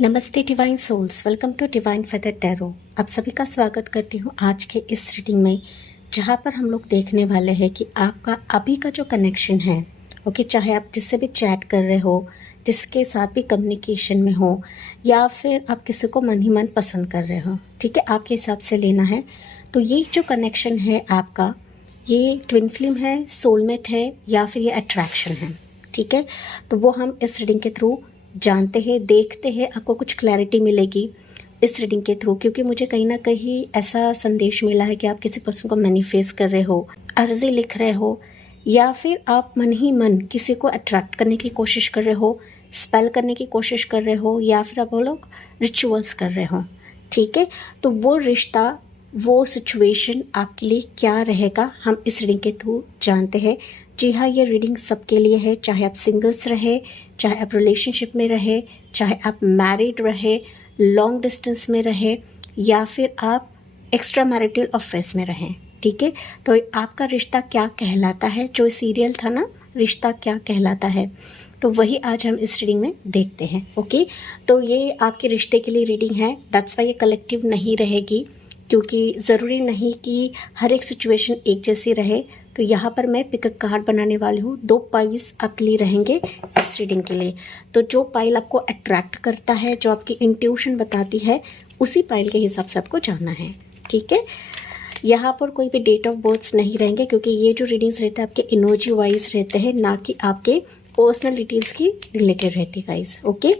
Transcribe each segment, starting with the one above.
नमस्ते divine souls, welcome to divine feather tarot. आप सभी का स्वागत करती हूँ आज के इस रीडिंग में, जहाँ पर हम लोग देखने वाले हैं कि आपका अभी का जो कनेक्शन है, ओके, चाहे आप जिससे भी चैट कर रहे हो, जिसके साथ भी कम्युनिकेशन में हो, या फिर आप किसी को मन ही मन पसंद कर रहे हो, ठीक है, आपके हिसाब से लेना है। तो ये जो कनेक्शन है आपका, ये ट्विन फ्लेम है, सोलमेट है, या फिर ये अट्रैक्शन है, ठीक है। तो वो हम इस रीडिंग के थ्रू जानते हैं, देखते हैं, आपको कुछ क्लैरिटी मिलेगी इस रीडिंग के थ्रू, क्योंकि मुझे कहीं ना कहीं ऐसा संदेश मिला है कि आप किसी पर्सन को मैनिफेस्ट कर रहे हो, अर्जी लिख रहे हो, या फिर आप मन ही मन किसी को अट्रैक्ट करने की कोशिश कर रहे हो, स्पेल करने की कोशिश कर रहे हो, या फिर आप लोग रिचुअल्स कर रहे हो, ठीक है। तो वो रिश्ता, वो सिचुएशन आपके लिए क्या रहेगा, हम इस रीडिंग के थ्रू जानते हैं। जी हाँ, ये रीडिंग सबके लिए है, चाहे आप सिंगल्स रहे, चाहे आप रिलेशनशिप में रहे, चाहे आप मैरिड रहे, लॉन्ग डिस्टेंस में रहे, या फिर आप एक्स्ट्रा मैरिटल अफेयर्स में रहें, ठीक है। तो आपका रिश्ता क्या कहलाता है, जो सीरियल था ना, रिश्ता क्या कहलाता है, तो वही आज हम इस रीडिंग में देखते हैं। ओके, तो ये आपके रिश्ते के लिए रीडिंग है, दैट्स वाई ये कलेक्टिव नहीं रहेगी, क्योंकि ज़रूरी नहीं कि हर एक सिचुएशन एक जैसी रहे। तो यहाँ पर मैं पिक कार्ड बनाने वाली हूँ, 2 पाइल्स आपके लिए रहेंगे इस रीडिंग के लिए। तो जो पाइल आपको अट्रैक्ट करता है, जो आपकी इंट्यूशन बताती है, उसी पाइल के हिसाब से आपको जानना है, ठीक है। यहाँ पर कोई भी डेट ऑफ बर्थ्स नहीं रहेंगे, क्योंकि ये जो रीडिंग्स रहते हैं आपके एनर्जी वाइज रहते हैं, ना कि आपके पर्सनल डिटेल्स की रिलेटेड रहती है गाइस। ओके,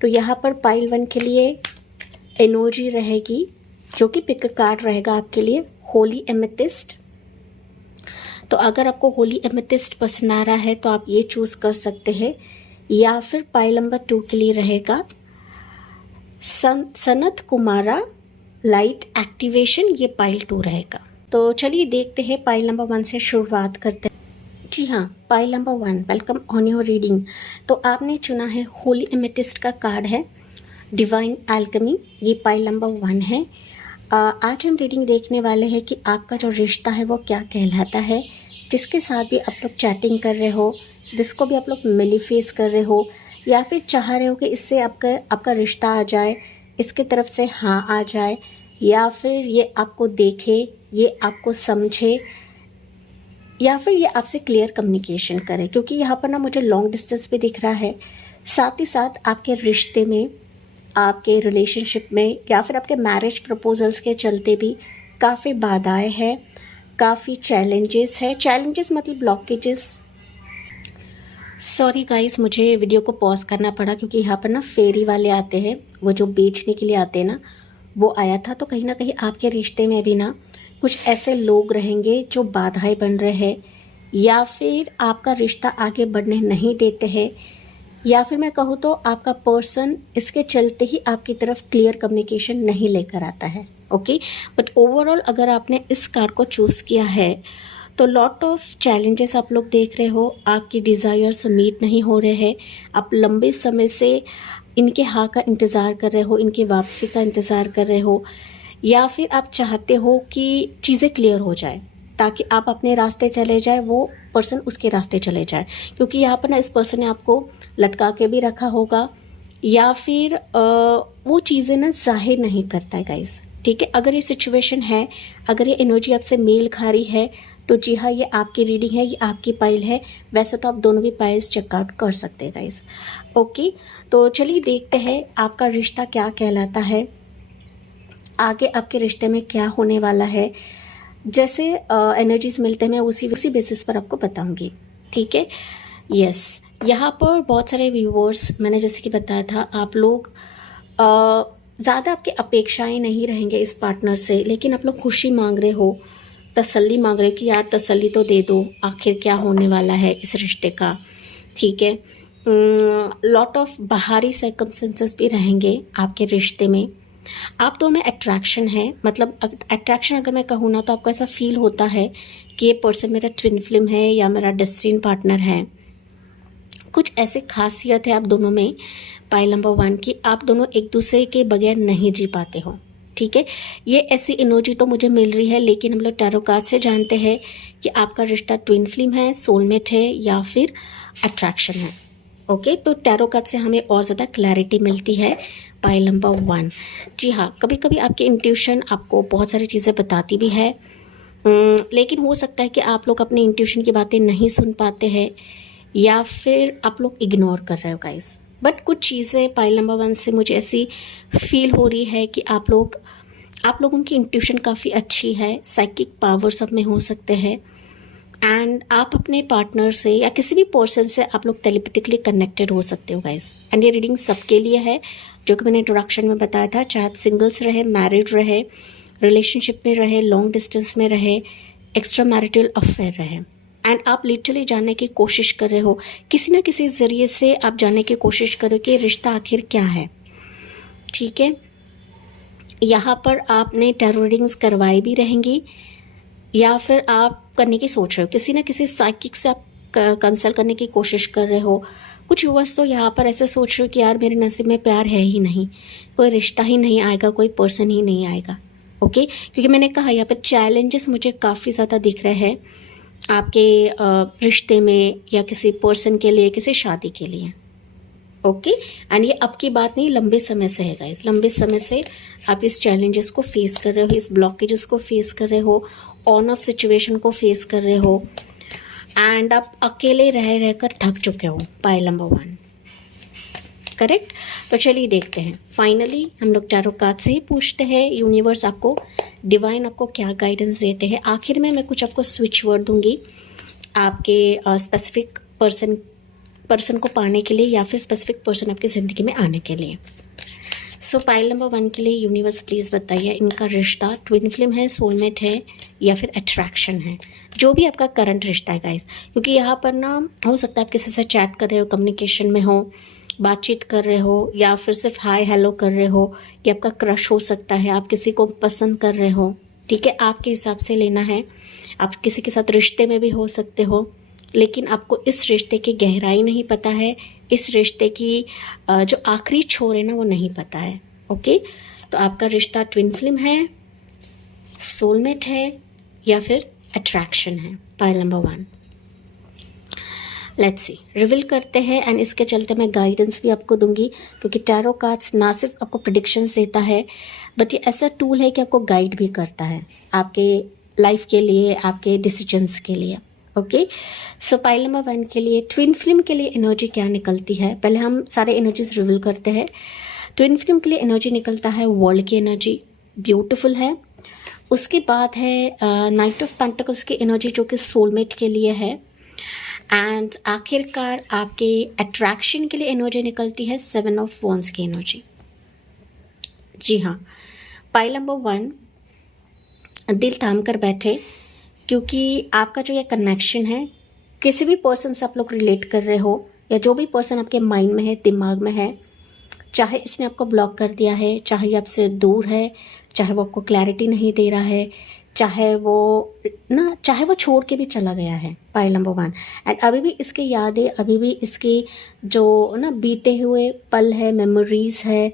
तो यहाँ पर पाइल 1 के लिए एनर्जी रहेगी, जो कि पिक कार्ड रहेगा आपके लिए होली एमेथिस्ट। तो अगर आपको होली एमेथिस्ट पसंद आ रहा है तो आप ये चूज कर सकते हैं, या फिर पाइल नंबर 2 के लिए रहेगा सनत कुमारा लाइट एक्टिवेशन, ये पाइल 2 रहेगा। तो चलिए देखते हैं, पाइल नंबर 1 से शुरुआत करते हैं। जी हाँ, pile number 1, welcome on your reading. तो आपने चुना है होली एमेथिस्ट का कार्ड है, डिवाइन एल्केमी, ये पाइल नंबर 1 है। आज हम रीडिंग देखने वाले हैं कि आपका जो रिश्ता है वो क्या कहलाता है, जिसके साथ भी आप लोग चैटिंग कर रहे हो, जिसको भी आप लोग मैनिफेस्ट कर रहे हो, या फिर चाह रहे हो कि इससे आपका रिश्ता आ जाए, इसके तरफ से हाँ आ जाए, या फिर ये आपको देखे, ये आपको समझे, या फिर ये आपसे क्लियर कम्युनिकेशन करे। क्योंकि यहाँ पर ना मुझे लॉन्ग डिस्टेंस भी दिख रहा है, साथ ही साथ आपके रिश्ते में, आपके रिलेशनशिप में, या फिर आपके मैरिज प्रपोजल्स के चलते भी काफ़ी बाधाएं हैं, काफ़ी चैलेंजेस है। चैलेंजेस मतलब ब्लॉकेजेस। सॉरी गाइस, मुझे वीडियो को पॉज करना पड़ा, क्योंकि यहाँ पर ना फेरी वाले आते हैं, वो जो बेचने के लिए आते हैं ना, वो आया था। तो कहीं ना कहीं आपके रिश्ते में भी ना कुछ ऐसे लोग रहेंगे जो बाधाएं बन रहे हैं, या फिर आपका रिश्ता आगे बढ़ने नहीं देते हैं, या फिर मैं कहूँ तो आपका पर्सन इसके चलते ही आपकी तरफ क्लियर कम्युनिकेशन नहीं लेकर आता है। ओके, बट ओवरऑल अगर आपने इस कार्ड को चूज़ किया है तो लॉट ऑफ चैलेंजेस आप लोग देख रहे हो, आपकी डिज़ायर्स मीट नहीं हो रहे हैं, आप लंबे समय से इनके हाँ का इंतज़ार कर रहे हो, इनकी वापसी का इंतज़ार कर रहे हो, या फिर आप चाहते हो कि चीज़ें क्लियर हो जाए ताकि आप अपने रास्ते चले जाए, वो पर्सन उसके रास्ते चले जाए। क्योंकि यहाँ पर ना इस पर्सन ने आपको लटका के भी रखा होगा, या फिर वो चीज़ें ना जाहिर नहीं करता है गाइस, ठीक है। अगर ये सिचुएशन है, अगर ये एनर्जी आपसे मेल खा रही है, तो जी हाँ, ये आपकी रीडिंग है, ये आपकी पाइल है। वैसे तो आप दोनों भी पाइल्स चेकआउट कर सकते हैं गाइस। ओके, तो चलिए देखते हैं आपका रिश्ता क्या कहलाता है, आगे आपके रिश्ते में क्या होने वाला है। जैसे एनर्जीज मिलते हैं मैं उसी बेसिस पर आपको बताऊंगी, ठीक है। यस, यहाँ पर बहुत सारे व्यूवर्स, मैंने जैसे कि बताया था, आप लोग ज़्यादा आपकी अपेक्षाएं नहीं रहेंगे इस पार्टनर से, लेकिन आप लोग खुशी मांग रहे हो, तसल्ली मांग रहे हो कि यार तसल्ली तो दे दो, आखिर क्या होने वाला है इस रिश्ते का, ठीक है। लॉट ऑफ बाहरी सर्कमस्टेंसेस भी रहेंगे आपके रिश्ते में। आप दोनों में अट्रैक्शन है, मतलब अट्रैक्शन अगर मैं कहूँ ना, तो आपको ऐसा फील होता है कि ये पर्सन मेरा ट्विन फ्लेम है या मेरा डेस्टिनी पार्टनर है। कुछ ऐसी खासियत है आप दोनों में, पाइल नंबर 1 की, आप दोनों एक दूसरे के बगैर नहीं जी पाते हो, ठीक है। ये ऐसी एनर्जी तो मुझे मिल रही है, लेकिन हम लोग टैरो कार्ड से जानते हैं कि आपका रिश्ता ट्विन फ्लेम है, सोलमेट है, या फिर अट्रैक्शन है। ओके तो टैरो कार्ड से हमें और ज़्यादा क्लैरिटी मिलती है। पाइल नंबर 1, जी हाँ, कभी कभी आपकी इंट्यूशन आपको बहुत सारी चीज़ें बताती भी है, लेकिन हो सकता है कि आप लोग अपनी इंट्यूशन की बातें नहीं सुन पाते हैं या फिर आप लोग इग्नोर कर रहे हो गाइस। बट कुछ चीज़ें पाइल नंबर 1 से मुझे ऐसी फील हो रही है कि आप लोगों की इंट्यूशन काफ़ी अच्छी है, साइकिक पावर सब में हो सकते हैं, एंड आप अपने पार्टनर से या किसी भी पर्सन से आप लोग टेलीपैथिकली कनेक्टेड हो सकते हो गाइस। एंड ये रीडिंग सबके लिए है, जो कि मैंने इंट्रोडक्शन में बताया था, चाहे आप सिंगल्स रहे, मैरिड रहे, रिलेशनशिप में रहे, लॉन्ग डिस्टेंस में रहे, एक्स्ट्रा मैरिटल अफेयर रहे, एंड आप लिटरली जानने की कोशिश कर रहे हो, किसी ना किसी ज़रिए से आप जानने की कोशिश करो कि रिश्ता आखिर क्या है। ठीक है, यहाँ पर आपने टैरो रीडिंग्स करवाई भी रहेंगी या फिर आप करने की सोच रहे हो, किसी ना किसी साइकिक से आप कंसल्ट करने की कोशिश कर रहे हो। कुछ व्यूअर्स तो यहाँ पर ऐसे सोच रहे हो कि यार मेरे नसीब में प्यार है ही नहीं, कोई रिश्ता ही नहीं आएगा, कोई पर्सन ही नहीं आएगा। ओके, क्योंकि मैंने कहा यहाँ पर चैलेंजेस मुझे काफ़ी ज़्यादा दिख रहे हैं आपके रिश्ते में या किसी पर्सन के लिए, किसी शादी के लिए। ओके, एंड ये अब की बात नहीं, लंबे समय से है गाइस, लंबे समय से आप इस चैलेंजेस को फेस कर रहे हो, इस ब्लॉकेजेस को फेस कर रहे हो, ऑन ऑफ सिचुएशन को फेस कर रहे हो, एंड आप अकेले रहकर थक चुके हो। Pile number 1, correct. तो चलिए देखते हैं, फाइनली हम लोग टैरो कार्ड से ही पूछते हैं यूनिवर्स आपको, डिवाइन आपको क्या गाइडेंस देते हैं। आखिर में मैं कुछ आपको स्विच वर्ड दूंगी आपके स्पेसिफिक पर्सन को पाने के लिए या फिर स्पेसिफिक पर्सन आपकी ज़िंदगी में आने के लिए। सो पाइल नंबर 1 के लिए यूनिवर्स प्लीज़ बताइए, इनका रिश्ता ट्विन फ्लेम है, सोलमेट है या फिर अट्रैक्शन है, जो भी आपका करंट रिश्ता है गाइस। क्योंकि यहाँ पर ना हो सकता है आप किसी से चैट कर रहे हो, कम्युनिकेशन में हो, बातचीत कर रहे हो, या फिर सिर्फ हाय हेलो कर रहे हो, कि आपका क्रश हो सकता है, आप किसी को पसंद कर रहे हो। ठीक है, आपके हिसाब से लेना है, आप किसी के साथ रिश्ते में भी हो सकते हो, लेकिन आपको इस रिश्ते की गहराई नहीं पता है, इस रिश्ते की जो आखिरी छोर है ना वो नहीं पता है। ओके, तो आपका रिश्ता ट्विन फ्लेम है, सोलमेट है या फिर अट्रैक्शन है। Pile number 1, let's see, reveal करते हैं, एंड इसके चलते मैं गाइडेंस भी आपको दूंगी, क्योंकि टैरो कार्ड्स ना सिर्फ आपको प्रेडिक्शंस देता है, बट ये ऐसा टूल है कि आपको गाइड भी करता है आपके लाइफ के लिए, आपके डिसीजंस के लिए। ओके, सो पाइल नंबर 1 के लिए ट्विन फ्लेम के लिए एनर्जी क्या निकलती है, पहले हम सारे एनर्जीज रिवील करते हैं। ट्विन फ्लेम के लिए एनर्जी निकलता है वर्ल्ड की एनर्जी, ब्यूटीफुल है। उसके बाद है नाइट ऑफ पेंटिकल्स की एनर्जी, जो कि सोलमेट के लिए है, एंड आखिरकार आपके अट्रैक्शन के लिए एनर्जी निकलती है 7 ऑफ वॉन्ड्स की एनर्जी। जी हाँ, पाइल नंबर 1, दिल थाम कर बैठे, क्योंकि आपका जो ये कनेक्शन है, किसी भी पर्सन से आप लोग रिलेट कर रहे हो, या जो भी पर्सन आपके माइंड में है, दिमाग में है, चाहे इसने आपको ब्लॉक कर दिया है, चाहे ये आपसे दूर है, चाहे वो आपको क्लैरिटी नहीं दे रहा है, चाहे वो छोड़ के भी चला गया है। पाइल नंबर 1, एंड अभी भी इसकी यादें, अभी भी इसकी जो बीते हुए पल है, मेमोरीज है,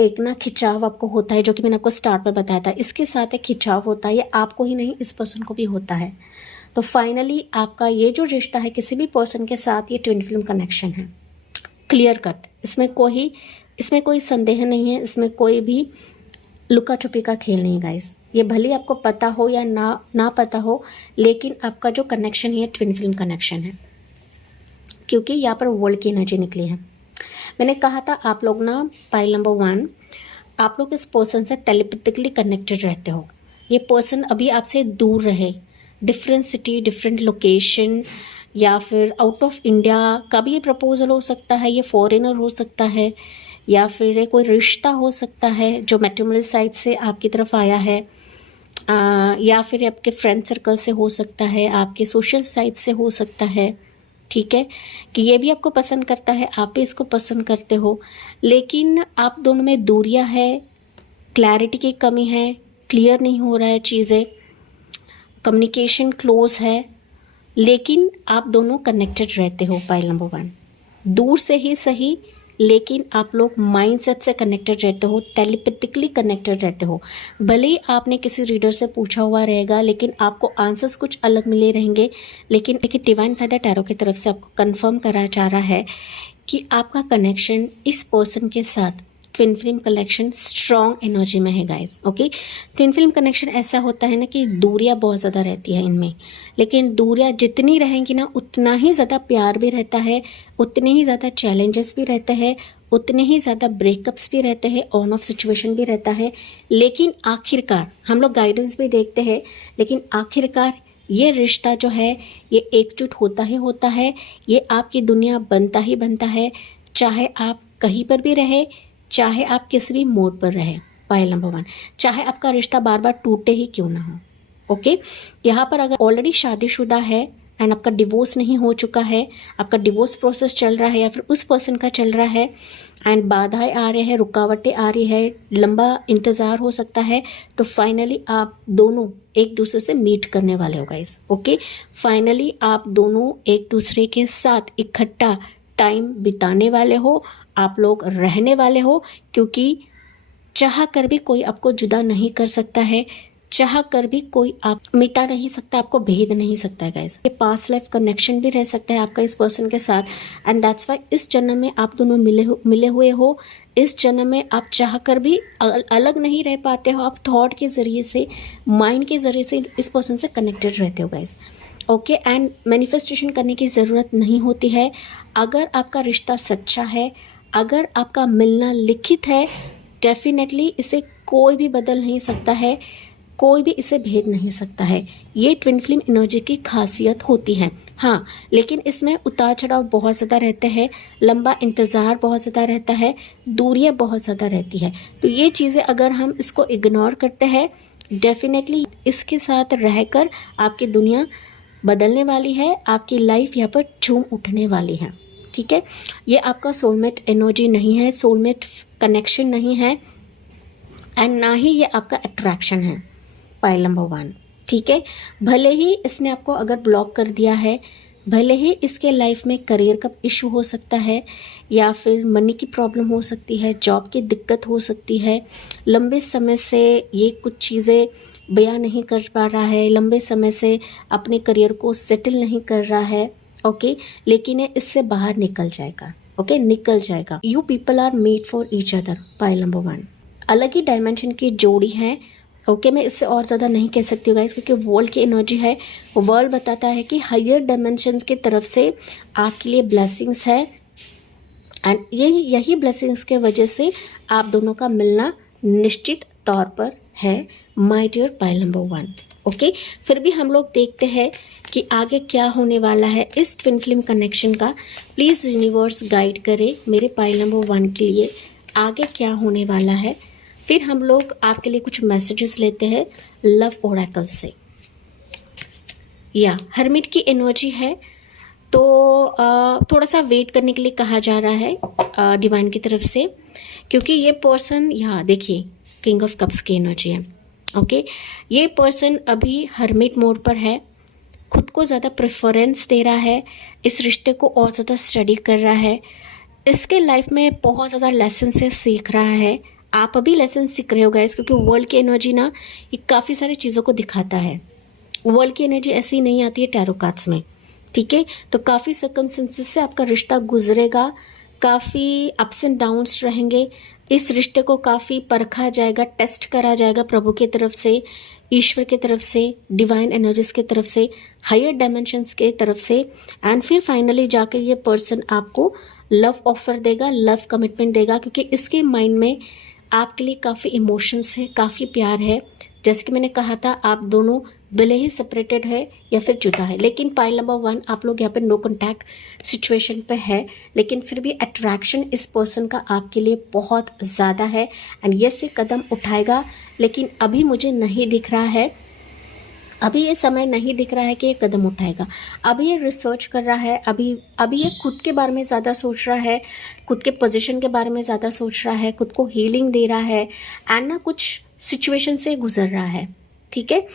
एक खिंचाव आपको होता है, जो कि मैंने आपको स्टार्ट में बताया था, इसके साथ एक खिंचाव होता है, ये आपको ही नहीं इस पर्सन को भी होता है। तो फाइनली आपका ये जो रिश्ता है किसी भी पर्सन के साथ, ये ट्विन फ्लेम कनेक्शन है, क्लियर कट, इसमें कोई संदेह नहीं है, इसमें कोई भी लुका छुपी का खेल नहीं गाइस। ये भले आपको पता हो या ना पता हो, लेकिन आपका जो कनेक्शन है ट्विन फ्लेम कनेक्शन है, क्योंकि यहाँ पर वर्ल्ड की एनर्जी निकली है। मैंने कहा था आप लोग पाइल नंबर 1, आप लोग इस पर्सन से टेलीपैथिकली कनेक्टेड रहते हो। ये पर्सन अभी आपसे दूर रहे, डिफरेंट सिटी, डिफरेंट लोकेशन, या फिर आउट ऑफ इंडिया का भी ये प्रपोजल हो सकता है, ये फॉरेनर हो सकता है, या फिर ये कोई रिश्ता हो सकता है जो मैट्रिमोनियल साइड से आपकी तरफ आया है, या फिर आपके फ्रेंड सर्कल से हो सकता है, आपके सोशल साइड से हो सकता है। ठीक है, कि ये भी आपको पसंद करता है, आप भी इसको पसंद करते हो, लेकिन आप दोनों में दूरियां है, क्लैरिटी की कमी है, क्लियर नहीं हो रहा है चीज़ें, कम्युनिकेशन क्लोज है, लेकिन आप दोनों कनेक्टेड रहते हो। पाइल नंबर 1, दूर से ही सही, लेकिन आप लोग माइंडसेट से कनेक्टेड रहते हो, टेलीपैथिकली कनेक्टेड रहते हो। भले ही आपने किसी रीडर से पूछा हुआ रहेगा, लेकिन आपको आंसर्स कुछ अलग मिले रहेंगे, लेकिन डिवाइन फादर टैरो की तरफ से आपको कंफर्म करा जा रहा है कि आपका कनेक्शन इस पर्सन के साथ twin flame connection strong energy में है guys. Okay, twin flame connection ऐसा होता है ना कि दूरियां बहुत ज़्यादा रहती है इनमें, लेकिन दूरियां जितनी रहेंगी ना उतना ही ज़्यादा प्यार भी रहता है, उतने ही ज़्यादा चैलेंजेस भी रहते हैं, उतने ही ज़्यादा ब्रेकअप्स भी रहते हैं, ऑन ऑफ सिचुएशन भी रहता है। लेकिन आखिरकार हम लोग गाइडेंस भी देखते हैं, लेकिन आखिरकार ये रिश्ता जो है ये एकजुट होता है। ये आपकी दुनिया बनता ही बनता है, चाहे आप कहीं पर भी रहे, चाहे आप किसी भी मोड़ पर रहे। पॉइंट नंबर 1, चाहे आपका रिश्ता बार बार टूटे ही क्यों ना हो। ओके, यहाँ पर अगर ऑलरेडी शादीशुदा है एंड आपका डिवोर्स नहीं हो चुका है, आपका डिवोर्स प्रोसेस चल रहा है या फिर उस पर्सन का चल रहा है एंड बाधाएं आ रहे हैं, रुकावटें आ रही है, लंबा इंतज़ार हो सकता है, तो फाइनली आप दोनों एक दूसरे से मीट करने वाले हो गाइस। ओके, फाइनली आप दोनों एक दूसरे के साथ इकट्ठा टाइम बिताने वाले हो, आप लोग रहने वाले हो, क्योंकि चाह कर भी कोई आपको जुदा नहीं कर सकता है, चाह कर भी कोई आप मिटा नहीं सकता, आपको भेद नहीं सकता है गाइस। ये पास्ट लाइफ कनेक्शन भी रह सकता है आपका इस पर्सन के साथ एंड दैट्स वाई इस जन्म में आप दोनों मिले हुए हो। इस जन्म में आप चाह कर भी अलग नहीं रह पाते हो, आप थॉट के ज़रिए से, माइंड के ज़रिए से इस पर्सन से कनेक्टेड रहते हो गाइस। ओके, एंड मैनिफेस्टेशन करने की ज़रूरत नहीं होती है। अगर आपका रिश्ता सच्चा है, अगर आपका मिलना लिखित है, डेफिनेटली इसे कोई भी बदल नहीं सकता है, कोई भी इसे भेद नहीं सकता है। ये ट्विन फ्लेम एनर्जी की खासियत होती है। हाँ, लेकिन इसमें उतार चढ़ाव बहुत ज़्यादा रहते हैं, लंबा इंतज़ार बहुत ज़्यादा रहता है, दूरियां बहुत ज़्यादा रहती है। तो ये चीज़ें अगर हम इसको इग्नोर करते हैं, डेफिनेटली इसके साथ रहकर आपकी दुनिया बदलने वाली है, आपकी लाइफ यहाँ पर झूम उठने वाली है। ठीक है, ये आपका सोलमेट एनर्जी नहीं है, सोलमेट कनेक्शन नहीं है एंड ना ही ये आपका अट्रैक्शन है। पाइल नंबर 1, ठीक है, भले ही इसने आपको अगर ब्लॉक कर दिया है, भले ही इसके लाइफ में करियर का इशू हो सकता है या फिर मनी की प्रॉब्लम हो सकती है, जॉब की दिक्कत हो सकती है, लंबे समय से ये कुछ चीज़ें बयां नहीं कर पा रहा है, लंबे समय से अपने करियर को सेटल नहीं कर रहा है। ओके, लेकिन ये इससे बाहर निकल जाएगा। ओके, निकल जाएगा। You people are made for each other. Pile number 1, अलग ही डायमेंशन की जोड़ी है। ओके, मैं इससे और ज़्यादा नहीं कह सकती हूँ गाइस, क्योंकि वर्ल्ड की एनर्जी है। वर्ल्ड बताता है कि हायर डायमेंशंस की तरफ से आपके लिए ब्लेसिंग्स है एंड यही ब्लेसिंग्स के वजह से आप दोनों का मिलना निश्चित तौर पर है माय डियर पाइल नंबर 1। ओके, फिर भी हम लोग देखते हैं कि आगे क्या होने वाला है इस ट्विन फ्लेम कनेक्शन का। प्लीज़ यूनिवर्स गाइड करे मेरे पाइल नंबर 1 के लिए आगे क्या होने वाला है। फिर हम लोग आपके लिए कुछ मैसेजेस लेते हैं लव ओरेकल से। या हर्मिट की एनर्जी है, तो थोड़ा सा वेट करने के लिए कहा जा रहा है डिवाइन की तरफ से, क्योंकि ये पर्सन, यहाँ देखिए किंग ऑफ कप्स की एनर्जी है। ओके, ये पर्सन अभी हर्मिट मोड पर है, खुद को ज़्यादा प्रेफरेंस दे रहा है, इस रिश्ते को और ज़्यादा स्टडी कर रहा है, इसके लाइफ में बहुत ज़्यादा लेसन से सीख रहा है। आप अभी लेसन सीख रहे हो गाइस, क्योंकि वर्ल्ड की एनर्जी ना ये काफ़ी सारी चीज़ों को दिखाता है। वर्ल्ड की एनर्जी ऐसी नहीं आती है टैरो कार्ड्स में। ठीक है, तो काफ़ी सर्कमस्टेंसेस से आपका रिश्ता गुजरेगा, काफ़ी अप्स एंड डाउन्स रहेंगे, इस रिश्ते को काफ़ी परखा जाएगा, टेस्ट करा जाएगा प्रभु की तरफ से, ईश्वर की तरफ से, डिवाइन एनर्जीज की तरफ से, हायर डायमेंशंस के तरफ से एंड फिर फाइनली जाकर ये पर्सन आपको लव ऑफर देगा, लव कमिटमेंट देगा, क्योंकि इसके माइंड में आपके लिए काफ़ी इमोशंस है, काफ़ी प्यार है। जैसे कि मैंने कहा था, आप दोनों भले ही सेपरेटेड है या फिर जुदा है, लेकिन पाइल नंबर 1 आप लोग यहाँ पे नो कॉन्टैक्ट सिचुएशन पे है, लेकिन फिर भी अट्रैक्शन इस पर्सन का आपके लिए बहुत ज़्यादा है एंड ये से कदम उठाएगा, लेकिन अभी मुझे नहीं दिख रहा है, अभी ये समय नहीं दिख रहा है कि ये कदम उठाएगा। अभी ये रिसर्च कर रहा है, अभी ये खुद के बारे में ज़्यादा सोच रहा है, खुद के पोजीशन के बारे में ज़्यादा सोच रहा है, खुद को हीलिंग दे रहा है एंड ना कुछ सिचुएशन से गुजर रहा है। ठीक है,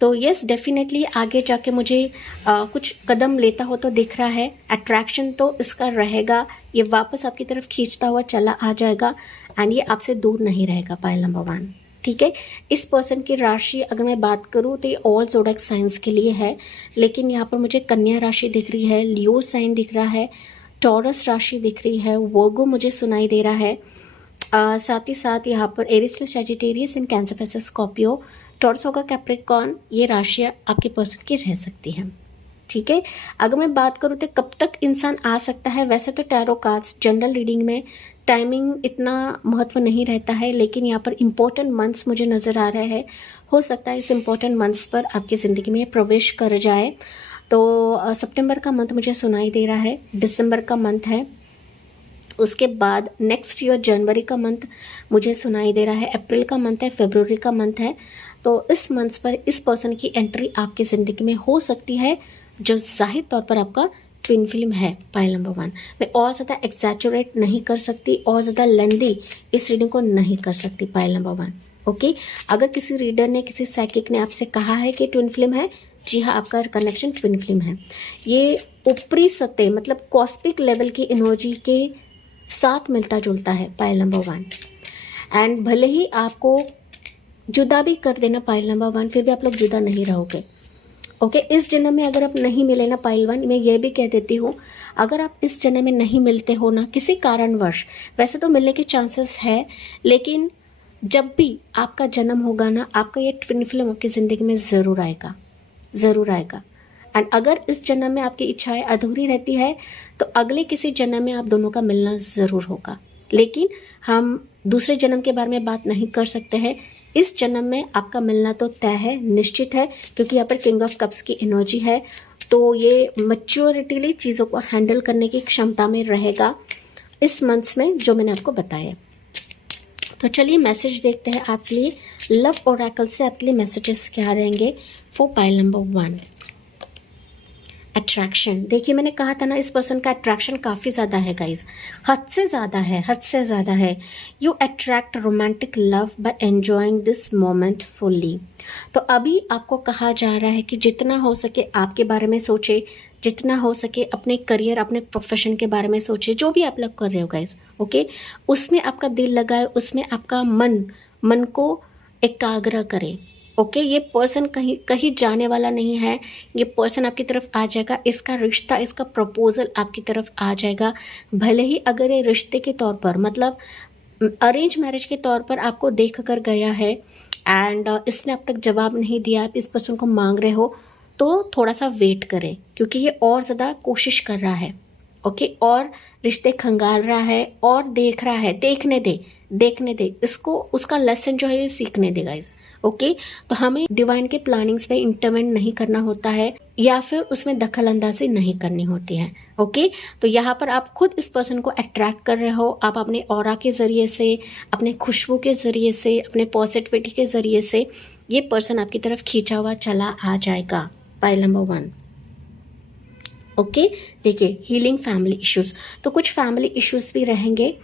तो यस डेफिनेटली आगे जाके मुझे कुछ कदम लेता हो तो दिख रहा है। अट्रैक्शन तो इसका रहेगा, ये वापस आपकी तरफ खींचता हुआ चला आ जाएगा एंड ये आपसे दूर नहीं रहेगा। पाइल नंबर 1, ठीक है। इस पर्सन की राशि अगर मैं बात करूँ तो ये ऑल ज़ोडिएक साइंस के लिए है, लेकिन यहाँ पर मुझे कन्या राशि दिख रही है, लियो साइन दिख रहा है, टॉरस राशि दिख रही है, वर्गो मुझे सुनाई दे रहा है। साथ ही साथ यहाँ पर एरिस, सैजिटेरियस एंड कैंसर पैसा स्कॉर्पियो, टॉरस होगा कैप्रिकॉर्न, ये राशियाँ आपके पर्सन की रह सकती हैं। ठीक है, अगर मैं बात करूँ तो कब तक इंसान आ सकता है, वैसे तो टैरो कार्ड्स जनरल रीडिंग में टाइमिंग इतना महत्व नहीं रहता है, लेकिन यहाँ पर इम्पोर्टेंट मंथ्स मुझे नज़र आ रहे हैं। हो सकता है इस इम्पोर्टेंट मंथ्स पर आपकी ज़िंदगी में प्रवेश कर जाए। तो सितंबर का मंथ मुझे सुनाई दे रहा है, दिसंबर का मंथ है, उसके बाद नेक्स्ट ईयर जनवरी का मंथ मुझे सुनाई दे रहा है, अप्रैल का मंथ है, फरवरी का मंथ है। तो इस मंथ्स पर इस पर्सन की एंट्री आपकी ज़िंदगी में हो सकती है, जो जाहिर तौर पर आपका ट्विन फिल्म है। पाइल नंबर 1 मैं और ज़्यादा एक्जैचुरेट नहीं कर सकती और ज़्यादा लेंदी इस रीडिंग को नहीं कर सकती। Pile number 1 okay. अगर किसी रीडर ने, किसी साइकिक ने आपसे कहा है कि ट्विन फिल्म है, जी हाँ, आपका कनेक्शन ट्विन फिल्म है। ये ऊपरी सतह मतलब कॉस्मिक लेवल की एनर्जी के साथ मिलता जुलता है। पाइल नंबर 1 एंड भले ही आपको जुदा भी कर देना पाइल नंबर 1, फिर भी आप लोग जुदा नहीं रहोगे। ओके, इस जन्म में अगर आप नहीं मिले ना पाइल 1, मैं ये भी कह देती हूँ, अगर आप इस जन्म में नहीं मिलते हो ना किसी कारणवश, वैसे तो मिलने के चांसेस है, लेकिन जब भी आपका जन्म होगा ना, आपका ये ट्विन फिल्म आपकी ज़िंदगी में ज़रूर आएगा, ज़रूर आएगा। एंड अगर इस जन्म में आपकी इच्छाएं अधूरी रहती है तो अगले किसी जन्म में आप दोनों का मिलना ज़रूर होगा। लेकिन हम दूसरे जन्म के बारे में बात नहीं कर सकते हैं। इस जन्म में आपका मिलना तो तय है, निश्चित है, क्योंकि यहाँ पर किंग ऑफ कप्स की एनर्जी है। तो ये मैच्योरिटीली चीज़ों को हैंडल करने की क्षमता में रहेगा इस मंथ्स में, जो मैंने आपको बताया। तो चलिए मैसेज देखते हैं आपके लिए। लव ओरेकल से आपके लिए मैसेजेस क्या रहेंगे फॉर पाइल नंबर 1। अट्रैक्शन, देखिए मैंने कहा था ना, इस पर्सन का अट्रैक्शन काफ़ी ज़्यादा है गाइज, हद से ज़्यादा है, हद से ज़्यादा है। You attract romantic love by enjoying this moment fully. तो अभी आपको कहा जा रहा है कि जितना हो सके आपके बारे में सोचे, जितना हो सके अपने करियर, अपने प्रोफेशन के बारे में सोचे, जो भी आप लोग कर रहे हो गाइज, ओके, उसमें आपका दिल लगाए, उसमें आपका मन को एकाग्र करें। ओके, ये पर्सन कहीं जाने वाला नहीं है, ये पर्सन आपकी तरफ आ जाएगा, इसका रिश्ता, इसका प्रपोजल आपकी तरफ आ जाएगा। भले ही अगर ये रिश्ते के तौर पर मतलब अरेंज मैरिज के तौर पर आपको देख कर गया है एंड इसने अब तक जवाब नहीं दिया, आप इस पर्सन को मांग रहे हो, तो थोड़ा सा वेट करें, क्योंकि ये और ज़्यादा कोशिश कर रहा है। ओके, और रिश्ते खंगाल रहा है और देख रहा है, देखने दे इसको, उसका लेसन जो है ये सीखने देगा इस। ओके, तो हमें डिवाइन के प्लानिंग्स में इंटरवेंट नहीं करना होता है या फिर उसमें दखल अंदाजी नहीं करनी होती है। ओके, तो यहाँ पर आप खुद इस पर्सन को अट्रैक्ट कर रहे हो, आप अपने ऑरा के ज़रिए से, अपने खुशबू के ज़रिए से, अपने पॉजिटिविटी के ज़रिए से ये पर्सन आपकी तरफ खींचा हुआ चला आ जाएगा। Pile number 1 okay. देखिए, हीलिंग फैमिली इश्यूज़, तो कुछ फैमिली इश्यूज़ भी रहेंगे,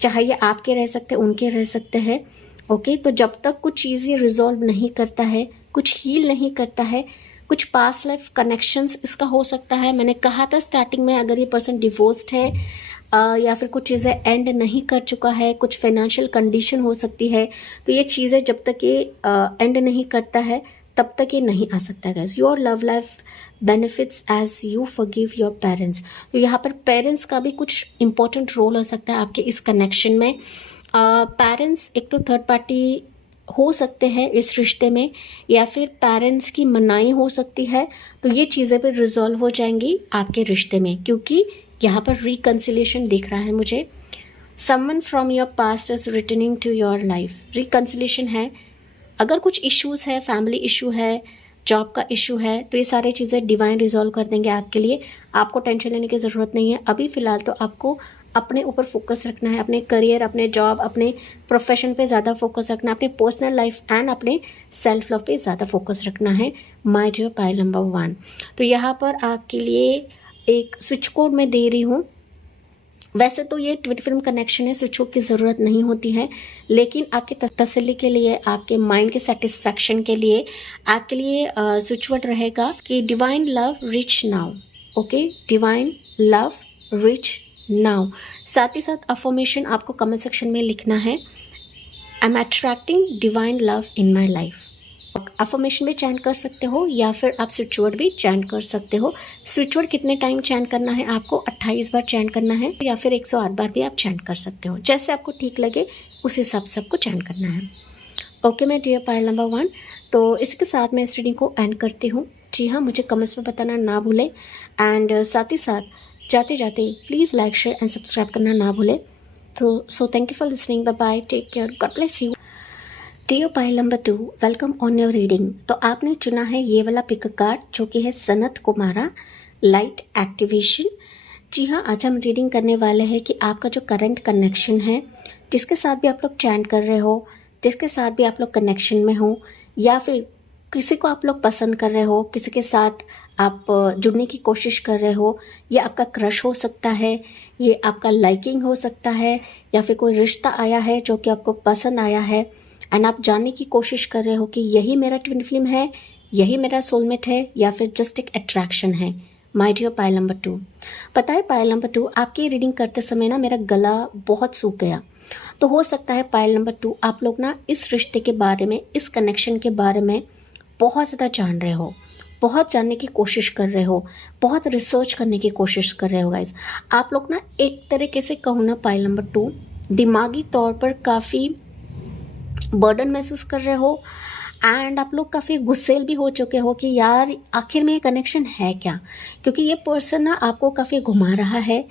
चाहे ये आपके रह सकते हैं, उनके रह सकते हैं। ओके, तो जब तक कुछ चीज़ें रिजॉल्व नहीं करता है, कुछ हील नहीं करता है, कुछ पास्ट लाइफ कनेक्शंस इसका हो सकता है। मैंने कहा था स्टार्टिंग में, अगर ये पर्सन डिवोर्स्ड है या फिर कुछ चीज़ें एंड नहीं कर चुका है, कुछ फाइनेंशियल कंडीशन हो सकती है, तो ये चीज़ें जब तक ये एंड नहीं करता है तब तक ये नहीं आ सकता guys. Your love life benefits as you forgive your parents. तो यहाँ पर पेरेंट्स का भी कुछ इंपॉर्टेंट रोल हो सकता है आपके इस कनेक्शन में। पेरेंट्स एक तो थर्ड पार्टी हो सकते हैं इस रिश्ते में, या फिर पेरेंट्स की मनाही हो सकती है, तो ये चीज़ें भी रिजॉल्व हो जाएंगी आपके रिश्ते में, क्योंकि यहाँ पर रिकन्सिलिएशन दिख रहा है मुझे। Someone from your past is returning to your life, reconciliation है। अगर कुछ इश्यूज़ है, फैमिली इशू है, जॉब का इशू है, तो ये सारी चीज़ें डिवाइन रिजॉल्व कर देंगे आपके लिए। आपको टेंशन लेने की ज़रूरत नहीं है। अभी फ़िलहाल तो आपको अपने ऊपर फोकस रखना है, अपने करियर, अपने जॉब, अपने प्रोफेशन पे ज़्यादा फोकस रखना है, अपने पर्सनल लाइफ एंड अपने सेल्फ लव पे ज़्यादा फोकस रखना है। माय डियर पाइल नंबर 1, तो यहाँ पर आपके लिए एक स्विच कोड मैं दे रही हूँ। वैसे तो ये ट्विन फिल्म कनेक्शन है, स्विच कोड की ज़रूरत नहीं होती है, लेकिन आपके तसल्ली के लिए, आपके माइंड के सेटिस्फैक्शन के लिए आपके लिए स्विच वर्ड रहेगा कि divine love rich now. Okay, divine love rich now. साथ ही साथ अफर्मेशन आपको कमेंट सेक्शन में लिखना है, I am attracting divine love in my life. Affirmation भी चैंट कर सकते हो या फिर आप स्विच वर्ड भी चैंट कर सकते हो। स्विच वर्ड कितने टाइम चैंट करना है आपको? 28 बार चैंट करना है या फिर 108 बार भी आप चैंट कर सकते हो, जैसे आपको ठीक लगे उस हिसाब से आपको चैंट करना है। ओके मैं डियर पायल नंबर 1, तो इसके साथ मैं इस रीडिंग को एंड करती हूँ। जी हाँ, मुझे कमेंट्स में बताना ना भूलें एंड साथ ही साथ जाते जाते please like share and subscribe करना ना भूलें। तो so thank you for listening, bye bye, take care, God bless you. Dear pile number 2, welcome on your reading. तो आपने चुना है ये वाला पिक कार्ड जो कि है सनत कुमारा, लाइट एक्टिवेशन। जी हाँ, आज हम रीडिंग करने वाले हैं कि आपका जो करंट कनेक्शन है, जिसके साथ भी आप लोग चैट कर रहे हो, जिसके साथ भी आप लोग कनेक्शन में हो, या फिर किसी को आप लोग पसंद कर रहे हो, किसी के साथ आप जुड़ने की कोशिश कर रहे हो, ये आपका क्रश हो सकता है, ये आपका लाइकिंग हो सकता है, या फिर कोई रिश्ता आया है जो कि आपको पसंद आया है एंड आप जानने की कोशिश कर रहे हो कि यही मेरा ट्विन फ्लेम है, यही मेरा सोलमेट है, या फिर जस्ट एक अट्रैक्शन है। माय डियर पायल नंबर 2, पता है पायल नंबर 2, आपकी रीडिंग करते समय ना मेरा गला बहुत सूख गया। तो हो सकता है पायल नंबर 2 आप लोग ना इस रिश्ते के बारे में, इस कनेक्शन के बारे में बहुत ज़्यादा जान रहे हो, बहुत जानने की कोशिश कर रहे हो, बहुत रिसर्च करने की कोशिश कर रहे हो गाइज। आप लोग ना एक तरीके से कहूँ ना पायल नंबर 2, दिमागी तौर पर काफ़ी बर्डन महसूस कर रहे हो एंड आप लोग काफ़ी गुस्सेल भी हो चुके हो कि यार आखिर में ये कनेक्शन है क्या, क्योंकि ये पर्सन ना आपको काफ़ी घुमा रहा है,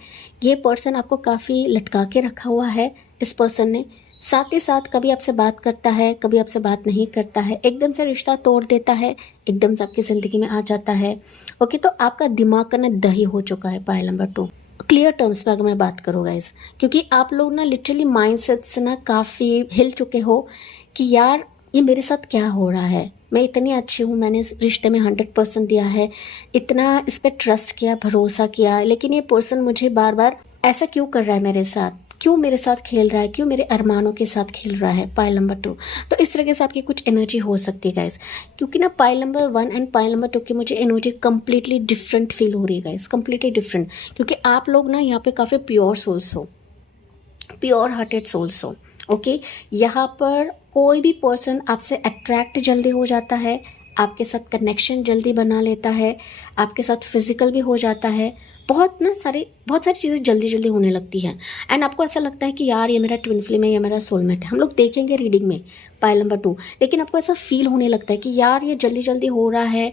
ये पर्सन आपको काफ़ी लटका के रखा हुआ है इस पर्सन ने। साथ ही साथ कभी आपसे बात करता है, कभी आपसे बात नहीं करता है, एकदम से रिश्ता तोड़ देता है, एकदम से आपकी ज़िंदगी में आ जाता है। ओके, तो आपका दिमाग का ना दही हो चुका है पायल नंबर 2। क्लियर टर्म्स में अगर मैं बात करूँ गाइस, क्योंकि आप लोग ना लिटरली माइंडसेट से ना काफ़ी हिल चुके हो कि यार ये मेरे साथ क्या हो रहा है, मैं इतनी अच्छी हूँ, मैंने इस रिश्ते में 100% दिया है, इतना इस पर ट्रस्ट किया, भरोसा किया, लेकिन ये पर्सन मुझे बार बार ऐसा क्यों कर रहा है मेरे साथ, क्यों मेरे साथ खेल रहा है, क्यों मेरे अरमानों के साथ खेल रहा है। पाइल नंबर 2, तो इस तरीके से आपकी कुछ एनर्जी हो सकती है गाइस, क्योंकि ना pile number 1 and pile number 2 की मुझे एनर्जी कम्प्लीटली डिफरेंट फील हो रही है गाइस, कम्प्लीटली डिफरेंट, क्योंकि आप लोग ना यहाँ पे काफ़ी प्योर सोल्स हो, प्योर हार्टेड सोल्स हो। ओके, यहाँ पर कोई भी पर्सन आपसे अट्रैक्ट जल्दी हो जाता है, आपके साथ कनेक्शन जल्दी बना लेता है, आपके साथ फिजिकल भी हो जाता है, बहुत सारी चीज़ें जल्दी जल्दी होने लगती हैं एंड आपको ऐसा लगता है कि यार ये मेरा ट्विन फ्लेम है, ये मेरा सोलमेट है। हम लोग देखेंगे रीडिंग में पाइल नंबर 2, लेकिन आपको ऐसा फील होने लगता है कि यार ये जल्दी जल्दी हो रहा है,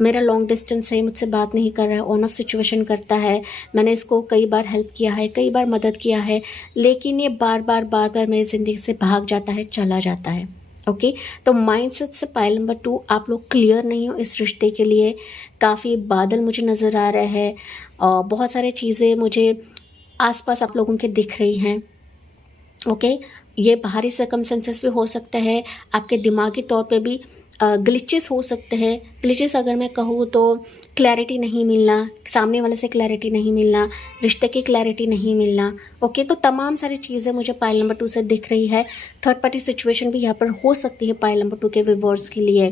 मेरा लॉन्ग डिस्टेंस है, मुझसे बात नहीं कर रहा है, ऑन ऑफ सिचुएशन करता है, मैंने इसको कई बार हेल्प किया है, कई बार मदद किया है, लेकिन ये बार बार मेरी ज़िंदगी से भाग जाता है, चला जाता है। ओके, तो माइंडसेट से पाइल नंबर 2 आप लोग क्लियर नहीं हो इस रिश्ते के लिए। काफ़ी बादल मुझे नज़र आ रहे हैं और बहुत सारी चीज़ें मुझे आसपास आप लोगों के दिख रही हैं। ओके, ये बाहरी सर्कमस्टेंसेस भी हो सकते हैं, आपके दिमागी तौर पे भी ग्लिचेस हो सकते हैं। ग्लिचेस अगर मैं कहूँ तो क्लैरिटी नहीं मिलना, सामने वाले से क्लैरिटी नहीं मिलना, रिश्ते की क्लैरिटी नहीं मिलना। ओके, तो तमाम सारी चीज़ें मुझे पाइल नंबर 2 से दिख रही है। थर्ड पार्टी सिचुएशन भी यहाँ पर हो सकती है पाइल नंबर 2 के व्यूअर्स के लिए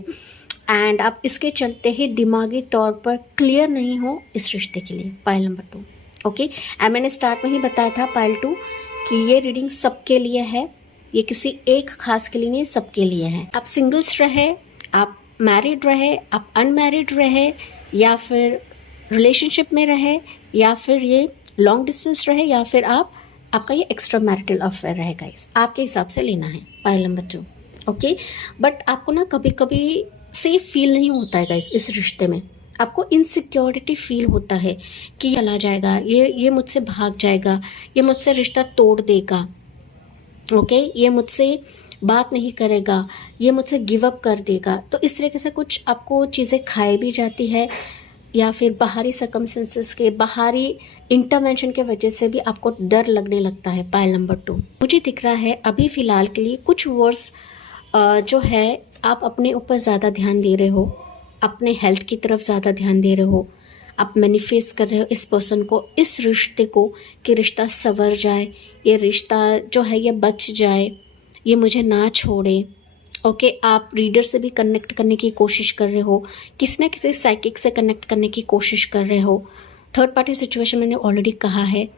एंड आप इसके चलते ही दिमागी तौर पर क्लियर नहीं हो इस रिश्ते के लिए पाइल नंबर 2। ओके, एंड मैंने स्टार्ट में ही बताया था पाइल 2 कि ये रीडिंग सबके लिए है, ये किसी एक खास के लिए नहीं, सबके लिए है। आप सिंगल्स रहे, आप मैरिड रहे, आप अनमैरिड रहे, या फिर रिलेशनशिप में रहे, या फिर ये लॉन्ग डिस्टेंस रहे, या फिर आपका ये एक्स्ट्रा मैरिटल अफेयर रहे गाइस, आपके हिसाब से लेना है पाइल नंबर 2। ओके, बट आपको ना कभी कभी सेफ फील नहीं होता है गाइस इस रिश्ते में, आपको इनसिक्योरिटी फील होता है कि चला जाएगा, ये मुझसे भाग जाएगा, ये मुझसे रिश्ता तोड़ देगा। ओके, ये मुझसे बात नहीं करेगा, ये मुझसे गिव अप कर देगा। तो इस तरीके से कुछ आपको चीज़ें खाई भी जाती है, या फिर बाहरी सर्कमस्टेंसेस के, बाहरी इंटरवेंशन के वजह से भी आपको डर लगने लगता है पाइल नंबर 2। मुझे दिख रहा है अभी फ़िलहाल के लिए कुछ वर्ड्स जो है आप अपने ऊपर ज़्यादा ध्यान दे रहे हो, अपने हेल्थ की तरफ ज़्यादा ध्यान दे रहे हो, आप मैनिफेस्ट कर रहे हो इस पर्सन को, इस रिश्ते को, कि रिश्ता संवर जाए, ये रिश्ता जो है ये बच जाए, ये मुझे ना छोड़े। ओके, आप रीडर से भी कनेक्ट करने की कोशिश कर रहे हो, किसी न किसी साइकिक से कनेक्ट करने की कोशिश कर रहे हो। थर्ड पार्टी सिचुएशन मैंने ऑलरेडी कहा है,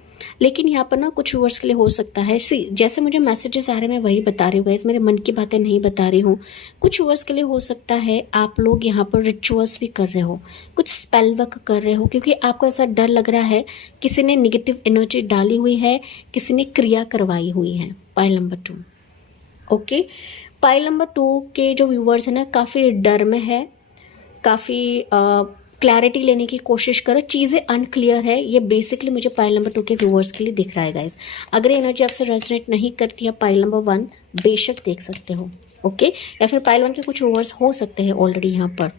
लेकिन यहाँ पर ना कुछ व्यूअर्स के लिए हो सकता है, जैसे मुझे मैसेजेस आ रहे हैं मैं वही बता रही हूँ गाइस, मेरे मन की बातें नहीं बता रही हूँ। कुछ व्यूअर्स के लिए हो सकता है आप लोग यहाँ पर रिचुअल्स भी कर रहे हो, कुछ स्पेल वर्क कर रहे हो, क्योंकि आपको ऐसा डर लग रहा है किसी ने निगेटिव एनर्जी डाली हुई है, किसी ने क्रिया करवाई हुई है। Pile number 2। Okay, pile number 2 के जो व्यूअर्स हैं ना काफ़ी डर में है, काफ़ी क्लैरिटी लेने की कोशिश करो, चीज़ें अनक्लियर है। ये बेसिकली मुझे पाइल नंबर 2 के व्यूअर्स के लिए दिख रहा है गाइस। अगर एनर्जी आपसे रेजोनेट नहीं करती है पाइल नंबर 1 बेशक देख सकते हो। ओके, या फिर पाइल 1 के कुछ व्यूअर्स हो सकते हैं ऑलरेडी यहाँ पर।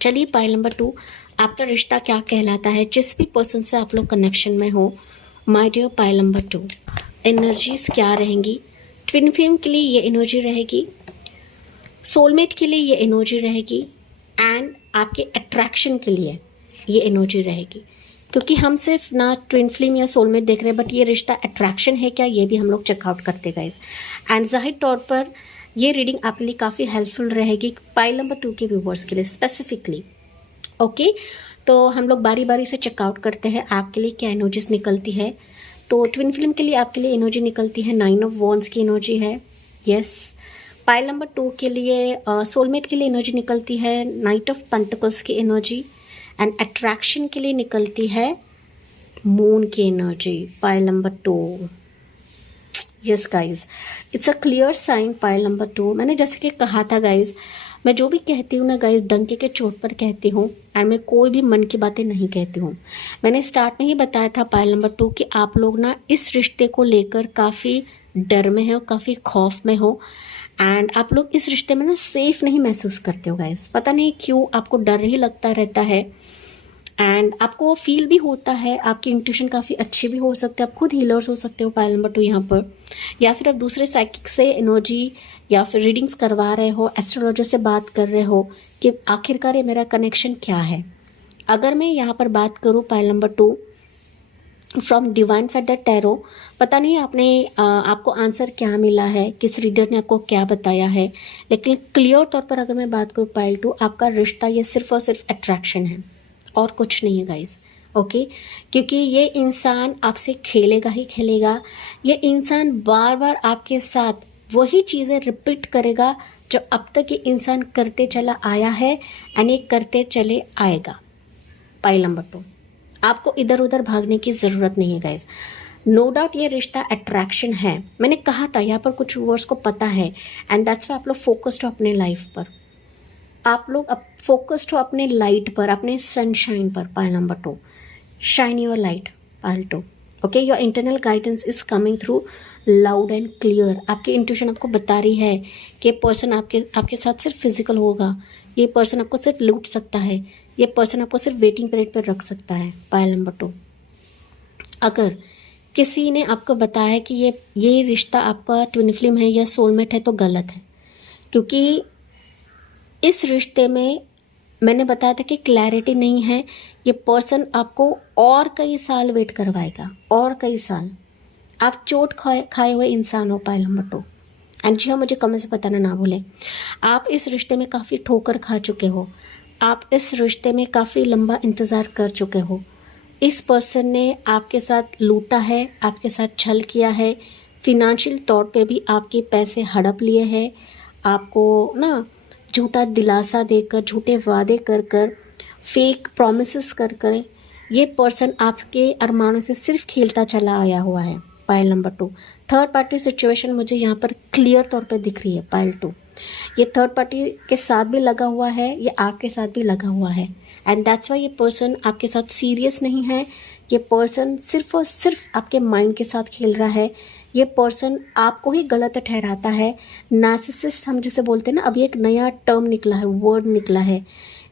चलिए पाइल नंबर 2, आपका रिश्ता क्या कहलाता है, जिस भी पर्सन से आप लोग कनेक्शन में हो। My dear pile number 2, energies क्या रहेंगी। ट्विन फ्लेम के लिए ये एनर्जी रहेगी, सोलमेट के लिए ये एनर्जी रहेगी, एंड आपके अट्रैक्शन के लिए ये एनर्जी रहेगी। क्योंकि हम सिर्फ ना ट्विन फ्लेम या सोलमेट देख रहे हैं, बट ये रिश्ता अट्रैक्शन है क्या, ये भी हम लोग चेकआउट करते गाइस। एंड जाहिर तौर पर ये रीडिंग आपके लिए काफ़ी हेल्पफुल रहेगी पाइल नंबर 2 के व्यूवर्स के लिए स्पेसिफिकली। ओके, तो हम लोग बारी बारी से चेकआउट करते हैं आपके लिए क्या एनर्जीज निकलती है। तो ट्विन फ्लेम के लिए आपके लिए एनर्जी निकलती है 9 ऑफ वॉन्ड्स की एनर्जी है, यस। पाइल नंबर 2 के लिए सोलमेट के लिए एनर्जी निकलती है नाइट ऑफ पेंटिकल्स की एनर्जी, एंड अट्रैक्शन के लिए निकलती है मून की energy. Pile number 2, yes guys, it's a clear sign. Pile number 2, मैंने जैसे कि कहा था गाइज, मैं जो भी कहती हूँ ना गाइज डंके के चोट पर कहती हूँ, एंड मैं कोई भी मन की बातें नहीं कहती हूँ। मैंने स्टार्ट में ही बताया था पाइल नंबर 2 कि आप लोग ना इस रिश्ते को लेकर काफ़ी डर में हो, काफ़ी खौफ में हो, एंड आप लोग इस रिश्ते में ना सेफ नहीं महसूस करते हो गाइस। पता नहीं क्यों आपको डर ही लगता रहता है, एंड आपको फील भी होता है, आपकी इंट्यूशन काफ़ी अच्छी भी हो सकती है, आप खुद हीलर्स हो सकते हो पाइल नंबर 2 यहाँ पर, या फिर आप दूसरे साइकिक से एनर्जी या फिर रीडिंग्स करवा रहे हो, एस्ट्रोलॉजर से बात कर रहे हो कि आखिरकार ये मेरा कनेक्शन क्या है। अगर मैं यहाँ पर बात करूँ pile number 2 from divine feather tarot, पता नहीं आपको आंसर क्या मिला है, किस रीडर ने आपको क्या बताया है, लेकिन क्लियर तौर पर अगर मैं बात करूँ पाइल 2, आपका रिश्ता ये सिर्फ और सिर्फ अट्रैक्शन है और कुछ नहीं है गाइस। ओके, क्योंकि ये इंसान आपसे खेलेगा ही खेलेगा, ये इंसान बार बार आपके साथ वही चीज़ें रिपीट करेगा जो अब तक ये इंसान करते चला आया है, एंड ये करते चले आएगा। पाइल नंबर 2, आपको इधर उधर भागने की ज़रूरत नहीं है गाइस। नो डाउट ये रिश्ता अट्रैक्शन है, मैंने कहा था यहाँ पर कुछ व्यूअर्स को पता है, एंड दैट्स वाई आप लोग फोकस्ड हो अपने लाइफ पर, आप लोग अब फोकस्ड हो अपने लाइट पर, अपने सनशाइन पर। Pile number 2, shine your light. Pile 2, okay, your internal guidance is coming through loud and clear. आपकी इंट्यूशन आपको बता रही है कि पर्सन आपके साथ सिर्फ फिजिकल होगा, ये पर्सन आपको सिर्फ लूट सकता है, ये पर्सन आपको सिर्फ वेटिंग पीरियड पर रख सकता है। पाइल नंबर 2, अगर किसी ने आपको बताया कि ये रिश्ता आपका ट्विन फ्लेम है या सोलमेट है तो गलत है, क्योंकि इस रिश्ते में मैंने बताया था कि क्लैरिटी नहीं है। ये पर्सन आपको और कई साल वेट करवाएगा, और कई साल। आप चोट खाए हुए इंसान हो पाइल नंबर 2, एंड जी हाँ, मुझे कमेंट से बताना ना भूलें। आप इस रिश्ते में काफ़ी ठोकर खा चुके हो, आप इस रिश्ते में काफ़ी लंबा इंतज़ार कर चुके हो। इस पर्सन ने आपके साथ लूटा है, आपके साथ छल किया है, फिनेंशियल तौर पे भी आपके पैसे हड़प लिए हैं, आपको ना झूठा दिलासा देकर, झूठे वादे कर कर, फेक प्रॉमिसेस कर कर ये पर्सन आपके अरमानों से सिर्फ खेलता चला आया हुआ है। Pile number 2, third party situation मुझे यहाँ पर क्लियर तौर पे दिख रही है। पाइल 2, ये थर्ड पार्टी के साथ भी लगा हुआ है, ये आपके साथ भी लगा हुआ है, एंड दैट्स वाई ये पर्सन आपके साथ सीरियस नहीं है। ये पर्सन सिर्फ और सिर्फ आपके माइंड के साथ खेल रहा है। ये पर्सन आपको ही गलत ठहराता है। नार्सिसिस्ट हम जिसे बोलते हैं ना, अभी एक नया टर्म निकला है, वर्ड निकला है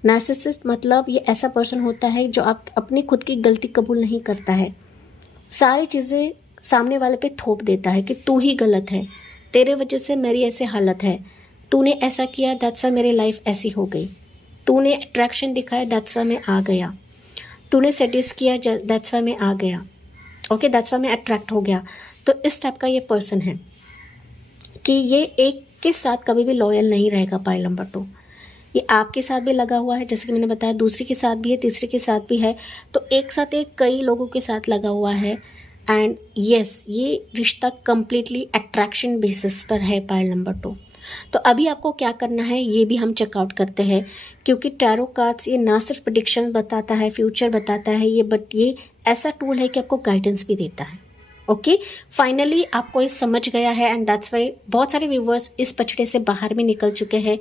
नार्सिसिस्ट। मतलब ये ऐसा पर्सन होता है जो आप अपनी खुद की गलती कबूल नहीं करता है, सारी चीज़ें सामने वाले पे थोप देता है कि तू ही गलत है, तेरे वजह से मेरी ऐसे हालत है, तूने ऐसा किया दैट्स वाई मेरी लाइफ ऐसी हो गई, तूने अट्रैक्शन दिखाया दैट्स वाई मैं आ गया, तूने सेड्यूस किया दैट्स वाई मैं आ गया, ओके दैट्स वाई मैं अट्रैक्ट हो गया। तो इस टाइप का ये पर्सन है कि ये एक के साथ कभी भी लॉयल नहीं रहेगा। पाइल नंबर 2, ये आपके साथ भी लगा हुआ है, जैसे कि मैंने बताया, दूसरे के साथ भी है, तीसरे के साथ भी है, तो एक साथ एक कई लोगों के साथ लगा हुआ है। एंड यस, ये रिश्ता कंप्लीटली अट्रैक्शन बेसिस पर है, पाइल नंबर 2। तो अभी आपको क्या करना है ये भी हम चेकआउट करते हैं, क्योंकि टैरो कार्ड्स ये ना सिर्फ प्रेडिक्शन बताता है, फ्यूचर बताता है ये, बट ये ऐसा टूल है कि आपको गाइडेंस भी देता है। ओके, फाइनली आपको ये समझ गया है, एंड दैट्स वाई बहुत सारे व्यूवर्स इस पचड़े से बाहर भी निकल चुके हैं,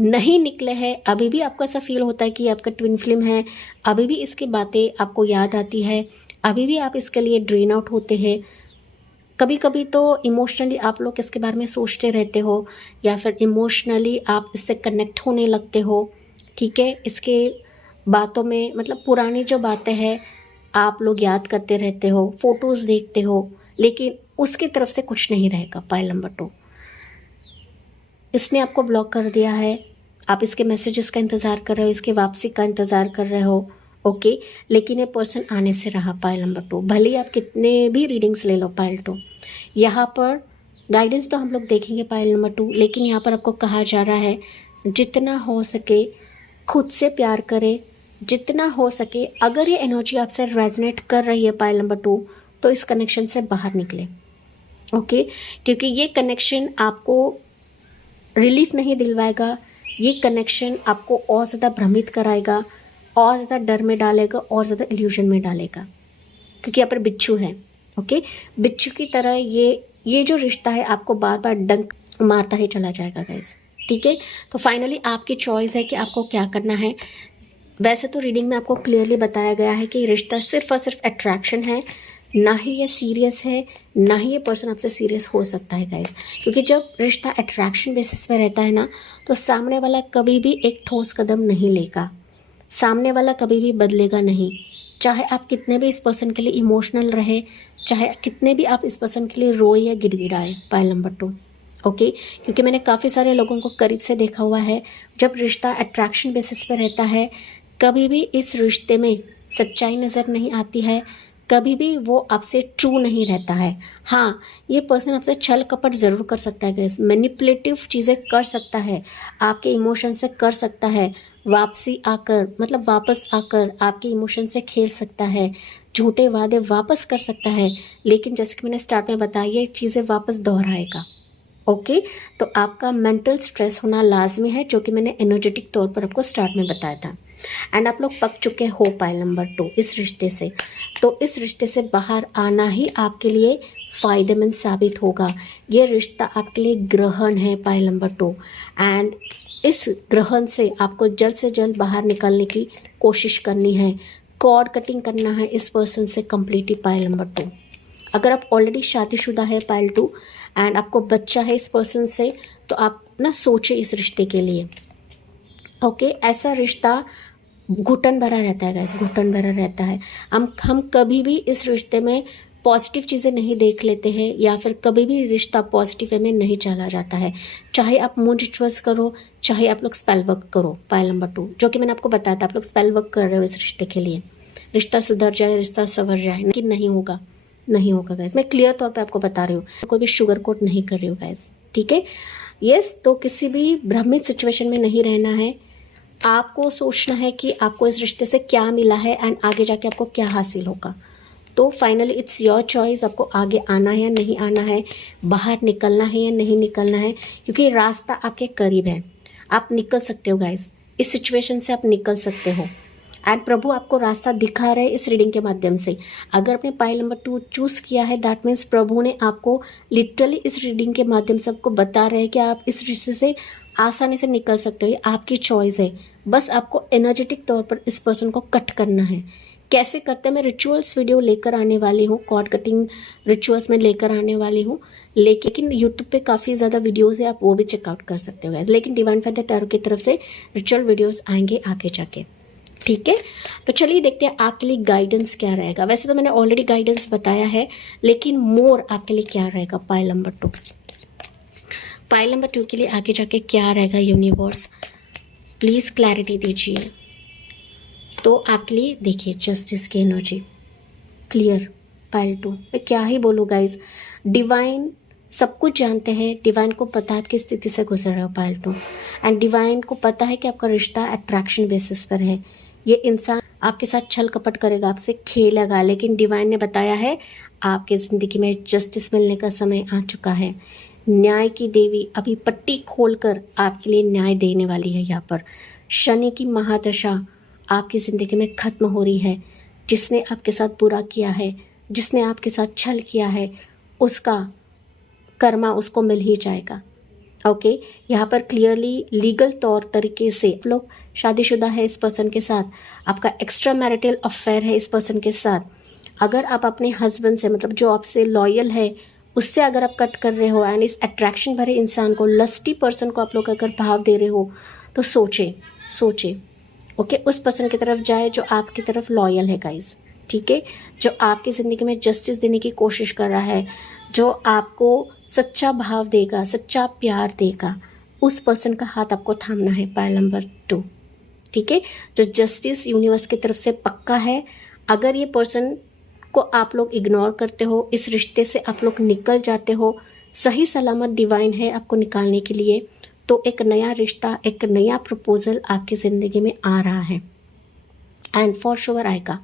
नहीं निकले हैं अभी भी आपको ऐसा फील होता है कि आपका ट्विन फ्लेम है, अभी भी इसकी बातें आपको याद आती है, अभी भी आप इसके लिए ड्रेन आउट होते हैं। कभी कभी तो इमोशनली आप लोग इसके बारे में सोचते रहते हो, या फिर इमोशनली आप इससे कनेक्ट होने लगते हो। ठीक है, इसके बातों में मतलब पुरानी जो बातें हैं आप लोग याद करते रहते हो, फोटोज़ देखते हो, लेकिन उसकी तरफ से कुछ नहीं रहेगा। पाइल नंबर 2, इसने आपको ब्लॉक कर दिया है, आप इसके मैसेजेस का इंतज़ार कर रहे हो, इसके वापसी का इंतज़ार कर रहे हो। ओके, लेकिन ये पर्सन आने से रहा। पाइल नंबर 2, भले ही आप कितने भी रीडिंग्स ले लो पाइल 2, यहाँ पर गाइडेंस तो हम लोग देखेंगे पाइल नंबर 2, लेकिन यहाँ पर आपको कहा जा रहा है जितना हो सके खुद से प्यार करें, जितना हो सके अगर ये एनर्जी आपसे रेजोनेट कर रही है पाइल नंबर 2, तो इस कनेक्शन से बाहर निकले। ओके, क्योंकि ये कनेक्शन आपको रिलीफ नहीं दिलवाएगा, ये कनेक्शन आपको और ज़्यादा भ्रमित कराएगा, और ज़्यादा डर में डालेगा, और ज़्यादा इल्यूजन में डालेगा, क्योंकि यहाँ पर बिच्छू है। ओके, बिच्छू की तरह ये जो रिश्ता है आपको बार बार डंक मारता ही चला जाएगा गाइस। ठीक है, तो फाइनली आपकी चॉइस है कि आपको क्या करना है। वैसे तो रीडिंग में आपको क्लियरली बताया गया है कि रिश्ता सिर्फ और सिर्फ अट्रैक्शन है, ना ही ये सीरियस है, ना ही ये पर्सन आपसे सीरियस हो सकता है गाइस। क्योंकि जब रिश्ता अट्रैक्शन बेसिस पे रहता है ना, तो सामने वाला कभी भी एक ठोस कदम नहीं लेगा, सामने वाला कभी भी बदलेगा नहीं। चाहे आप कितने भी इस पर्सन के लिए इमोशनल रहे, चाहे कितने भी आप इस पर्सन के लिए रोए या गिड़गिड़ाए। पाइल नंबर 2, ओके, क्योंकि मैंने काफ़ी सारे लोगों को करीब से देखा हुआ है, जब रिश्ता अट्रैक्शन बेसिस पे रहता है कभी भी इस रिश्ते में सच्चाई नज़र नहीं आती है, कभी भी वो आपसे ट्रू नहीं रहता है। हाँ, ये पर्सन आपसे छल कपट ज़रूर कर सकता है गाइस, मैनिपुलेटिव चीज़ें कर सकता है, आपके इमोशन से कर सकता है, वापसी आकर मतलब वापस आकर आपके इमोशन से खेल सकता है, झूठे वादे वापस कर सकता है, लेकिन जैसे कि मैंने स्टार्ट में बताया ये चीज़ें वापस दोहराएगा। ओके, तो आपका मेंटल स्ट्रेस होना लाजमी है, जो कि मैंने एनर्जेटिक तौर पर आपको स्टार्ट में बताया था। एंड आप लोग पक चुके हो पाइल नंबर 2 इस रिश्ते से, तो इस रिश्ते से बाहर आना ही आपके लिए फ़ायदेमंद साबित होगा। ये रिश्ता आपके लिए ग्रहण है पाइल नंबर 2, एंड इस ग्रहण से आपको जल्द से जल्द बाहर निकलने की कोशिश करनी है, कॉर्ड कटिंग करना है इस पर्सन से कम्प्लीटली। पाइल नंबर 2, अगर आप ऑलरेडी शादीशुदा है पाइल 2, एंड आपको बच्चा है इस पर्सन से, तो आप ना सोचें इस रिश्ते के लिए। ओके, ऐसा रिश्ता घुटन भरा रहता है गाइस, घुटन भरा रहता है। हम कभी भी इस रिश्ते में पॉजिटिव चीज़ें नहीं देख लेते हैं, या फिर कभी भी रिश्ता पॉजिटिव वे में नहीं चला जाता है। चाहे आप मून रिचुअल्स करो, चाहे आप लोग स्पेल वर्क करो। पाइल नंबर 2, जो कि मैंने आपको बताया था, आप लोग स्पेल वर्क कर रहे हो इस रिश्ते के लिए, रिश्ता सुधर जाए, रिश्ता संवर जाए, लेकिन नहीं होगा, नहीं होगा गाइस। मैं क्लियर तौर पे आपको बता रही हूँ, कोई भी शुगर कोट नहीं कर रही हूँ गाइस। ठीक है, यस, तो किसी भी भ्रमित सिचुएशन में नहीं रहना है, आपको सोचना है कि आपको इस रिश्ते से क्या मिला है एंड आगे जाके आपको क्या हासिल होगा। तो फाइनली इट्स योर चॉइस, आपको आगे आना है या नहीं आना है, बाहर निकलना है या नहीं निकलना है, क्योंकि रास्ता आपके करीब है, आप निकल सकते हो गाइस, इस सिचुएशन से आप निकल सकते हो। एंड प्रभु आपको रास्ता दिखा रहे हैं इस रीडिंग के माध्यम से। अगर आपने पाइल नंबर 2 चूज़ किया है, दैट मीन्स प्रभु ने आपको लिटरली इस रीडिंग के माध्यम से आपको बता रहे हैं कि आप इस रिश्ते से आसानी से निकल सकते हो। ये आपकी चॉइस है, बस आपको एनर्जेटिक तौर पर इस पर्सन को कट करना है। कैसे करते हैं, मैं रिचुअल्स वीडियो लेकर आने वाली हूँ, कॉर्ड कटिंग रिचुअल्स में लेकर आने वाली हूँ, लेकिन यूट्यूब पे काफ़ी ज़्यादा वीडियोज़ है, आप वो भी चेकआउट कर सकते हो। लेकिन डिवाइन फेदर टैरो की तरफ से रिचुअल वीडियोज़ आएंगे आगे जाके। ठीक है, तो चलिए देखते हैं आपके लिए गाइडेंस क्या रहेगा। वैसे तो मैंने ऑलरेडी गाइडेंस बताया है, लेकिन मोर आपके लिए क्या रहेगा पाइल नंबर 2। पाइल नंबर 2 के लिए आगे जाके क्या रहेगा यूनिवर्स, प्लीज़ क्लैरिटी दीजिए। तो आपके लिए देखिए जस्टिस की एनर्जी क्लियर। पाइल 2 मैं क्या ही बोलूँ गाइज, डिवाइन सब कुछ जानते हैं, डिवाइन को पता है आप किस स्थिति से गुजर रहे हो पायल 2, एंड डिवाइन को पता है कि आपका रिश्ता अट्रैक्शन बेसिस पर है। ये इंसान आपके साथ छल कपट करेगा, आपसे खेलेगा, लेकिन डिवाइन ने बताया है आपके ज़िंदगी में जस्टिस मिलने का समय आ चुका है। न्याय की देवी अभी पट्टी खोलकर आपके लिए न्याय देने वाली है। यहाँ पर शनि की महादशा आपकी ज़िंदगी में ख़त्म हो रही है। जिसने आपके साथ बुरा किया है, जिसने आपके साथ छल किया है, उसका कर्मा उसको मिल ही जाएगा। ओके, यहाँ पर क्लियरली लीगल तौर तरीके से आप लोग शादीशुदा है इस पर्सन के साथ, आपका एक्स्ट्रा मैरिटल अफेयर है इस पर्सन के साथ। अगर आप अपने हस्बैंड से, मतलब जो आपसे लॉयल है, उससे अगर आप कट कर रहे हो एंड इस अट्रैक्शन भरे इंसान को, लस्टी पर्सन को आप लोग अगर भाव दे रहे हो, तो सोचे ओके, उस पर्सन की तरफ जाए जो आपकी तरफ लॉयल है गाइस। ठीक है, जो आपकी ज़िंदगी में जस्टिस देने की कोशिश कर रहा है, जो आपको सच्चा भाव देगा, सच्चा प्यार देगा, उस पर्सन का हाथ आपको थामना है पायल नंबर 2। ठीक है, जो जस्टिस यूनिवर्स की तरफ से पक्का है। अगर ये पर्सन को आप लोग इग्नोर करते हो, इस रिश्ते से आप लोग निकल जाते हो, सही सलामत डिवाइन है आपको निकालने के लिए, तो एक नया रिश्ता, एक नया प्रपोजल आपकी ज़िंदगी में आ रहा है एंड फॉर श्योर आएगा।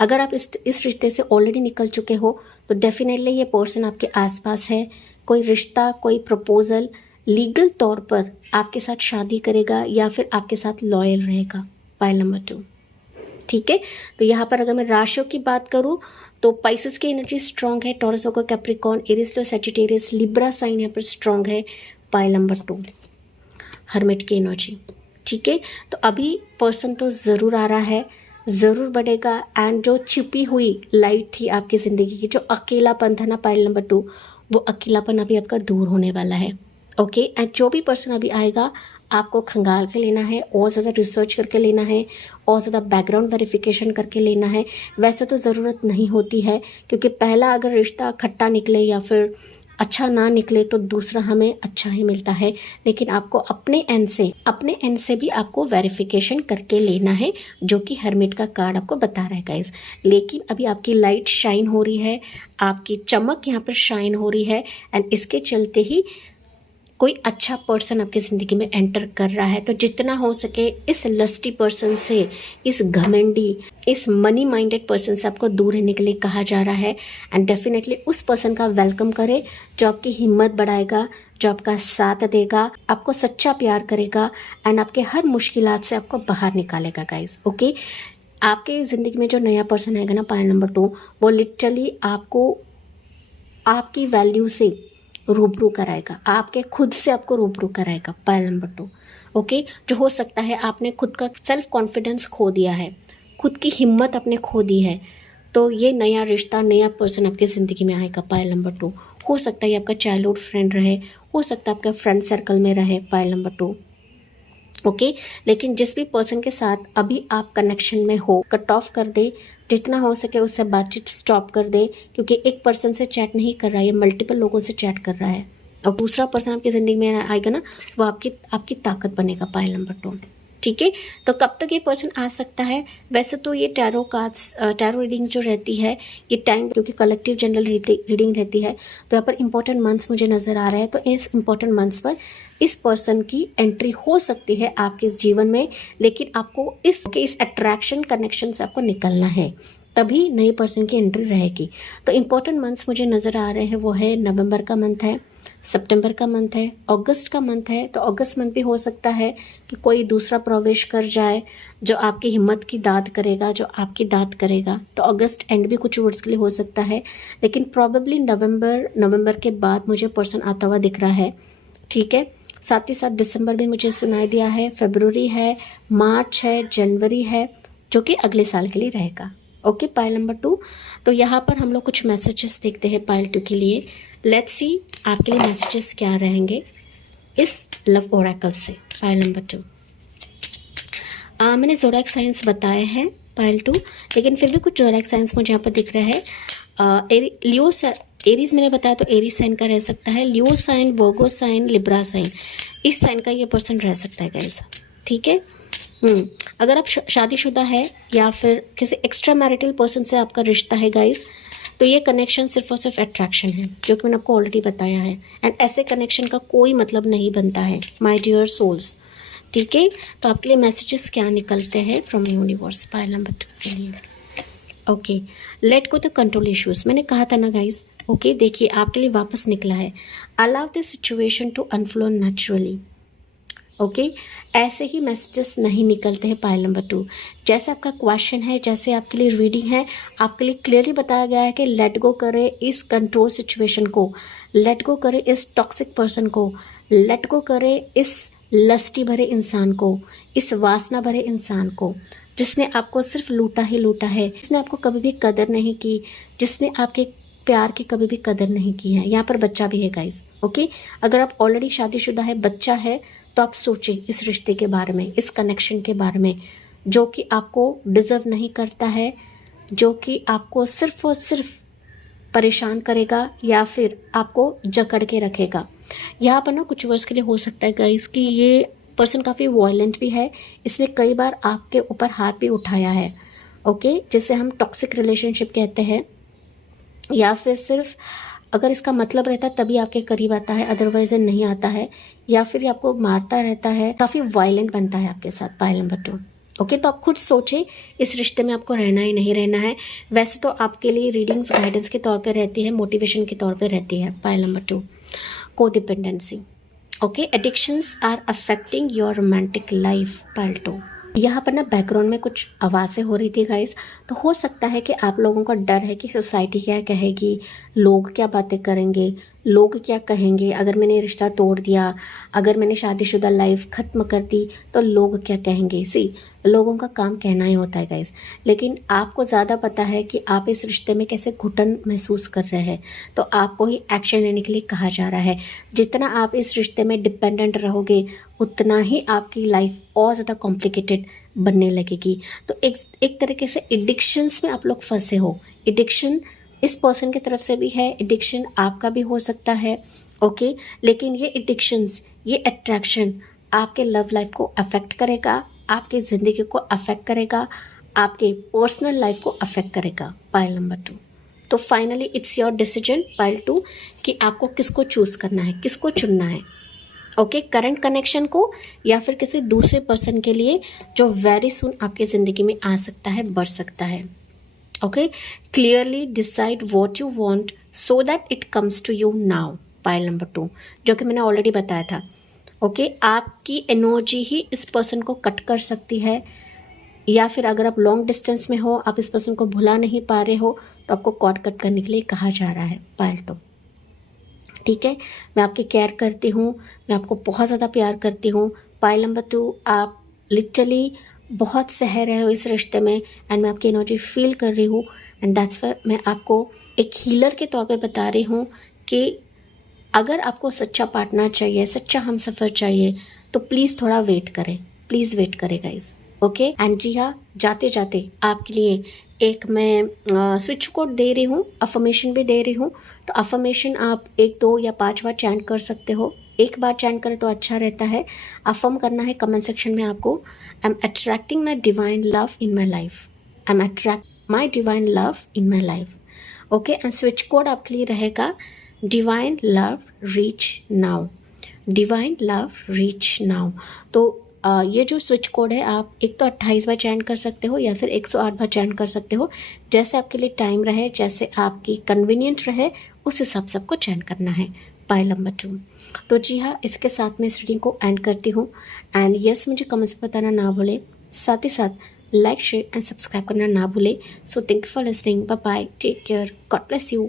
अगर आप इस रिश्ते से ऑलरेडी निकल चुके हो तो डेफिनेटली ये पर्सन आपके आसपास है। कोई रिश्ता, कोई प्रपोजल लीगल तौर पर आपके साथ शादी करेगा या फिर आपके साथ लॉयल रहेगा पायल नंबर 2। ठीक है, तो यहाँ पर अगर मैं राशियों की बात करूँ तो पाइसेस की एनर्जी स्ट्रांग है, टॉरस होगा, कैप्रिकॉर्न, एरीज, लो, सैजिटेरियस, लिब्रा साइन यहाँ पर स्ट्रांग है पायल नंबर 2। हर्मिट की एनर्जी। ठीक है, तो अभी पर्सन तो ज़रूर आ रहा है, ज़रूर बढ़ेगा, एंड जो छिपी हुई लाइट थी आपकी ज़िंदगी की, जो अकेलापन था ना पायल नंबर 2, वो अकेलापन अभी आपका दूर होने वाला है। ओके, एंड जो भी पर्सन अभी आएगा आपको खंगाल के लेना है, और ज़्यादा रिसर्च करके लेना है, और ज़्यादा बैकग्राउंड वेरिफिकेशन करके लेना है। वैसे तो ज़रूरत नहीं होती है, क्योंकि पहला अगर रिश्ता खट्टा निकले या फिर अच्छा ना निकले तो दूसरा हमें अच्छा ही मिलता है, लेकिन आपको अपने एंड से भी आपको वेरिफिकेशन करके लेना है, जो कि हर्मिट का कार्ड आपको बता रहा है गाइस। लेकिन अभी आपकी लाइट शाइन हो रही है, आपकी चमक यहाँ पर शाइन हो रही है, एंड इसके चलते ही कोई अच्छा पर्सन आपकी ज़िंदगी में एंटर कर रहा है। तो जितना हो सके इस लस्टी पर्सन से, इस घमंडी, इस मनी माइंडेड पर्सन से आपको दूर रहने के लिए कहा जा रहा है। एंड डेफिनेटली उस पर्सन का वेलकम करें जो आपकी हिम्मत बढ़ाएगा, जो आपका साथ देगा, आपको सच्चा प्यार करेगा, एंड आपके हर मुश्किलात से आपको बाहर निकालेगा गाइज। ओके, आपके ज़िंदगी में जो नया पर्सन आएगा ना पायल नंबर 2, वो लिटरली आपको आपकी वैल्यू से रूबरू कराएगा, आपके खुद से आपको रूबरू कराएगा पायल नंबर 2। ओके, जो हो सकता है आपने खुद का सेल्फ कॉन्फिडेंस खो दिया है, खुद की हिम्मत आपने खो दी है, तो ये नया रिश्ता, नया पर्सन आपकी ज़िंदगी में आएगा पायल नंबर 2। हो सकता है आपका चाइल्डहुड फ्रेंड रहे, हो सकता है आपका फ्रेंड सर्कल में रहे पायल नंबर 2। ओके, लेकिन जिस भी पर्सन के साथ अभी आप कनेक्शन में हो, कट ऑफ कर दे, जितना हो सके उससे बातचीत स्टॉप कर दे, क्योंकि एक पर्सन से चैट नहीं कर रहा है, ये मल्टीपल लोगों से चैट कर रहा है, और दूसरा पर्सन आपकी ज़िंदगी में आएगा ना, वो आपकी ताकत बनेगा पायल नंबर 2। ठीक है, तो कब तक ये पर्सन आ सकता है? वैसे तो ये टैरो कार्ड्स, टैरो रीडिंग जो रहती है, ये टाइम, क्योंकि कलेक्टिव जनरल रीडिंग रहती है, तो यहाँ पर इंपॉर्टेंट मंथ्स मुझे नज़र आ रहा है। तो इस इंपॉर्टेंट मंथ्स पर इस पर्सन की एंट्री हो सकती है आपके इस जीवन में, लेकिन आपको इस अट्रैक्शन कनेक्शन से आपको निकलना है, तभी नए पर्सन की एंट्री रहेगी। तो इंपॉर्टेंट मंथ्स मुझे नज़र आ रहे हैं, वो है नवंबर का मंथ है, सितंबर का मंथ है, अगस्त का मंथ है। तो अगस्त मंथ भी हो सकता है कि कोई दूसरा प्रवेश कर जाए जो आपकी हिम्मत की दाद करेगा, जो आपकी दाद करेगा। तो अगस्त एंड भी कुछ वर्ड्स के लिए हो सकता है, लेकिन प्रॉबेबली नवंबर के बाद मुझे पर्सन आता हुआ दिख रहा है। ठीक है, साथ ही साथ दिसंबर भी मुझे सुनाई दिया है, फरवरी है, मार्च है, जनवरी है, जो कि अगले साल के लिए रहेगा। Okay, pile number 2। तो यहाँ पर हम लोग कुछ मैसेजेस देखते हैं पायल 2 के लिए। लेट्स सी आपके लिए मैसेजेस क्या रहेंगे इस लव ओरेकल से पायल नंबर 2। मैंने ज़ोडिएक साइंस बताए हैं पायल 2, लेकिन फिर भी कुछ ज़ोडिएक साइंस मुझे यहाँ पर दिख रहा है। लियो एरीज मैंने बताया, तो एरीज साइन का रह सकता है, लियो साइन, वर्गो साइन, लिब्रा साइन, इस साइन का ये पर्सन रह सकता है गाइस। ठीक है, अगर आप शादीशुदा है या फिर किसी एक्स्ट्रा मैरिटल पर्सन से आपका रिश्ता है गाइस, तो ये कनेक्शन सिर्फ और सिर्फ अट्रैक्शन है, जो कि मैंने आपको ऑलरेडी बताया है। एंड ऐसे कनेक्शन का कोई मतलब नहीं बनता है माय डियर सोल्स। ठीक है, तो आपके लिए मैसेजेस क्या निकलते हैं फ्रॉम यूनिवर्स पाइल नंबर 2 के लिए। Okay, let go the control issues. मैंने कहा था ना गाइज। ओके, देखिए आपके लिए वापस निकला है, allow the situation to unfold naturally. Okay, ऐसे ही मैसेजेस नहीं निकलते हैं पाइल नंबर 2। जैसे आपका क्वेश्चन है, जैसे आपके लिए रीडिंग है, आपके लिए क्लियरली बताया गया है कि लेट गो करे इस कंट्रोल सिचुएशन को, लेट गो करे इस टॉक्सिक पर्सन को, लेट गो करे इस लस्टी भरे इंसान को, इस वासना भरे इंसान को, जिसने आपको सिर्फ लूटा ही लूटा है, जिसने आपको कभी भी कदर नहीं की, जिसने आपके प्यार की कभी भी कदर नहीं की है। यहाँ पर बच्चा भी है गाइज। ओके, अगर आप ऑलरेडी शादीशुदा है, बच्चा है, तो आप सोचें इस रिश्ते के बारे में, इस कनेक्शन के बारे में, जो कि आपको डिज़र्व नहीं करता है, जो कि आपको सिर्फ और सिर्फ परेशान करेगा या फिर आपको जकड़ के रखेगा। यहाँ पर ना कुछ वर्ष के लिए हो सकता है गाइस कि ये पर्सन काफ़ी वायलेंट भी है, इसने कई बार आपके ऊपर हाथ भी उठाया है। ओके, जिसे हम टॉक्सिक रिलेशनशिप कहते हैं, या फिर सिर्फ अगर इसका मतलब रहता है तभी आपके करीब आता है, अदरवाइज नहीं आता है, या फिर ये आपको मारता रहता है, काफ़ी वायलेंट बनता है आपके साथ पाइल नंबर 2। ओके, तो आप खुद सोचें इस रिश्ते में आपको रहना ही नहीं रहना है। वैसे तो आपके लिए रीडिंग्स गाइडेंस के तौर पे रहती है, मोटिवेशन के तौर पे रहती है pile number 2। Codependency. Okay, addictions are affecting your romantic life pile 2। यहाँ पर ना बैकग्राउंड में कुछ आवाज़ें हो रही थी गाइस, तो हो सकता है कि आप लोगों का डर है कि सोसाइटी क्या कहेगी, लोग क्या बातें करेंगे, लोग क्या कहेंगे, अगर मैंने रिश्ता तोड़ दिया, अगर मैंने शादीशुदा लाइफ ख़त्म कर दी तो लोग क्या कहेंगे। लोगों का काम कहना ही होता है गाइस, लेकिन आपको ज़्यादा पता है कि आप इस रिश्ते में कैसे घुटन महसूस कर रहे हैं, तो आपको ही एक्शन लेने के लिए कहा जा रहा है। जितना आप इस रिश्ते में डिपेंडेंट रहोगे, उतना ही आपकी लाइफ और ज़्यादा कॉम्प्लिकेटेड बनने लगेगी। तो एक तरीके से एडिक्शंस में आप लोग फंसे हो। एडिक्शन इस पर्सन की तरफ से भी है, एडिक्शन आपका भी हो सकता है। ओके, लेकिन ये एडिक्शंस, ये अट्रैक्शन आपके लव लाइफ को अफेक्ट करेगा, आपकी ज़िंदगी को अफेक्ट करेगा, आपके पर्सनल लाइफ को अफेक्ट करेगा पाइल नंबर 2। तो finally it's your decision pile 2 कि आपको किसको चूज़ करना है, किसको चुनना है। ओके, करंट कनेक्शन को या फिर किसी दूसरे पर्सन के लिए जो वेरी सून आपकी ज़िंदगी में आ सकता है, बढ़ सकता है। Okay, clearly decide what you want so that it comes to you now pile number 2, जो कि मैंने ऑलरेडी बताया था। ओके, आपकी एनर्जी ही इस पर्सन को कट कर सकती है, या फिर अगर आप लॉन्ग डिस्टेंस में हो, आप इस पर्सन को भुला नहीं पा रहे हो, तो आपको कॉर्ड कट करने के लिए कहा जा रहा है पाइल 2। ठीक है, मैं आपकी केयर करती हूँ, मैं आपको बहुत ज़्यादा प्यार करती हूँ पाइल नंबर 2। आप लिटरली बहुत सह रहे हो इस रिश्ते में, एंड मैं आपकी एनर्जी फील कर रही हूँ, एंड दैट्स वाई मैं आपको एक हीलर के तौर पे बता रही हूँ कि अगर आपको सच्चा पार्टनर चाहिए, सच्चा हमसफ़र चाहिए, तो प्लीज़ थोड़ा वेट करें, प्लीज़ वेट करें गाइज। ओके, एंड जी हाँ, जाते जाते आपके लिए एक मैं स्विच कोड दे रही हूँ, अफर्मेशन भी दे रही हूँ। तो अफर्मेशन आप 1, 2 या 5 बार चैंट कर सकते हो। एक बार चैंट करें तो अच्छा रहता है। अफर्म करना है कमेंट सेक्शन में आपको, I am attracting my divine love in my life, I am attract my divine love in my life. Okay, and switch code आपके लिए रहेगा divine love reach now, divine love reach now. तो ये जो switch code है, आप एक तो 28 बार चैन कर सकते हो या फिर 108 बार चैन कर सकते हो, जैसे आपके लिए टाइम रहे, जैसे आपकी कन्वीनियंट रहे, उस हिसाब से आपको चैन करना है पाइल नंबर 2। तो जी हाँ, इसके साथ मैं इस रीडिंग को एंड करती हूँ। एंड यस, मुझे कमेंट्स में बताना ना भूलें, साथ ही साथ लाइक शेयर एंड सब्सक्राइब करना ना भूलें। So thank you for listening, bye bye, take care, God bless you.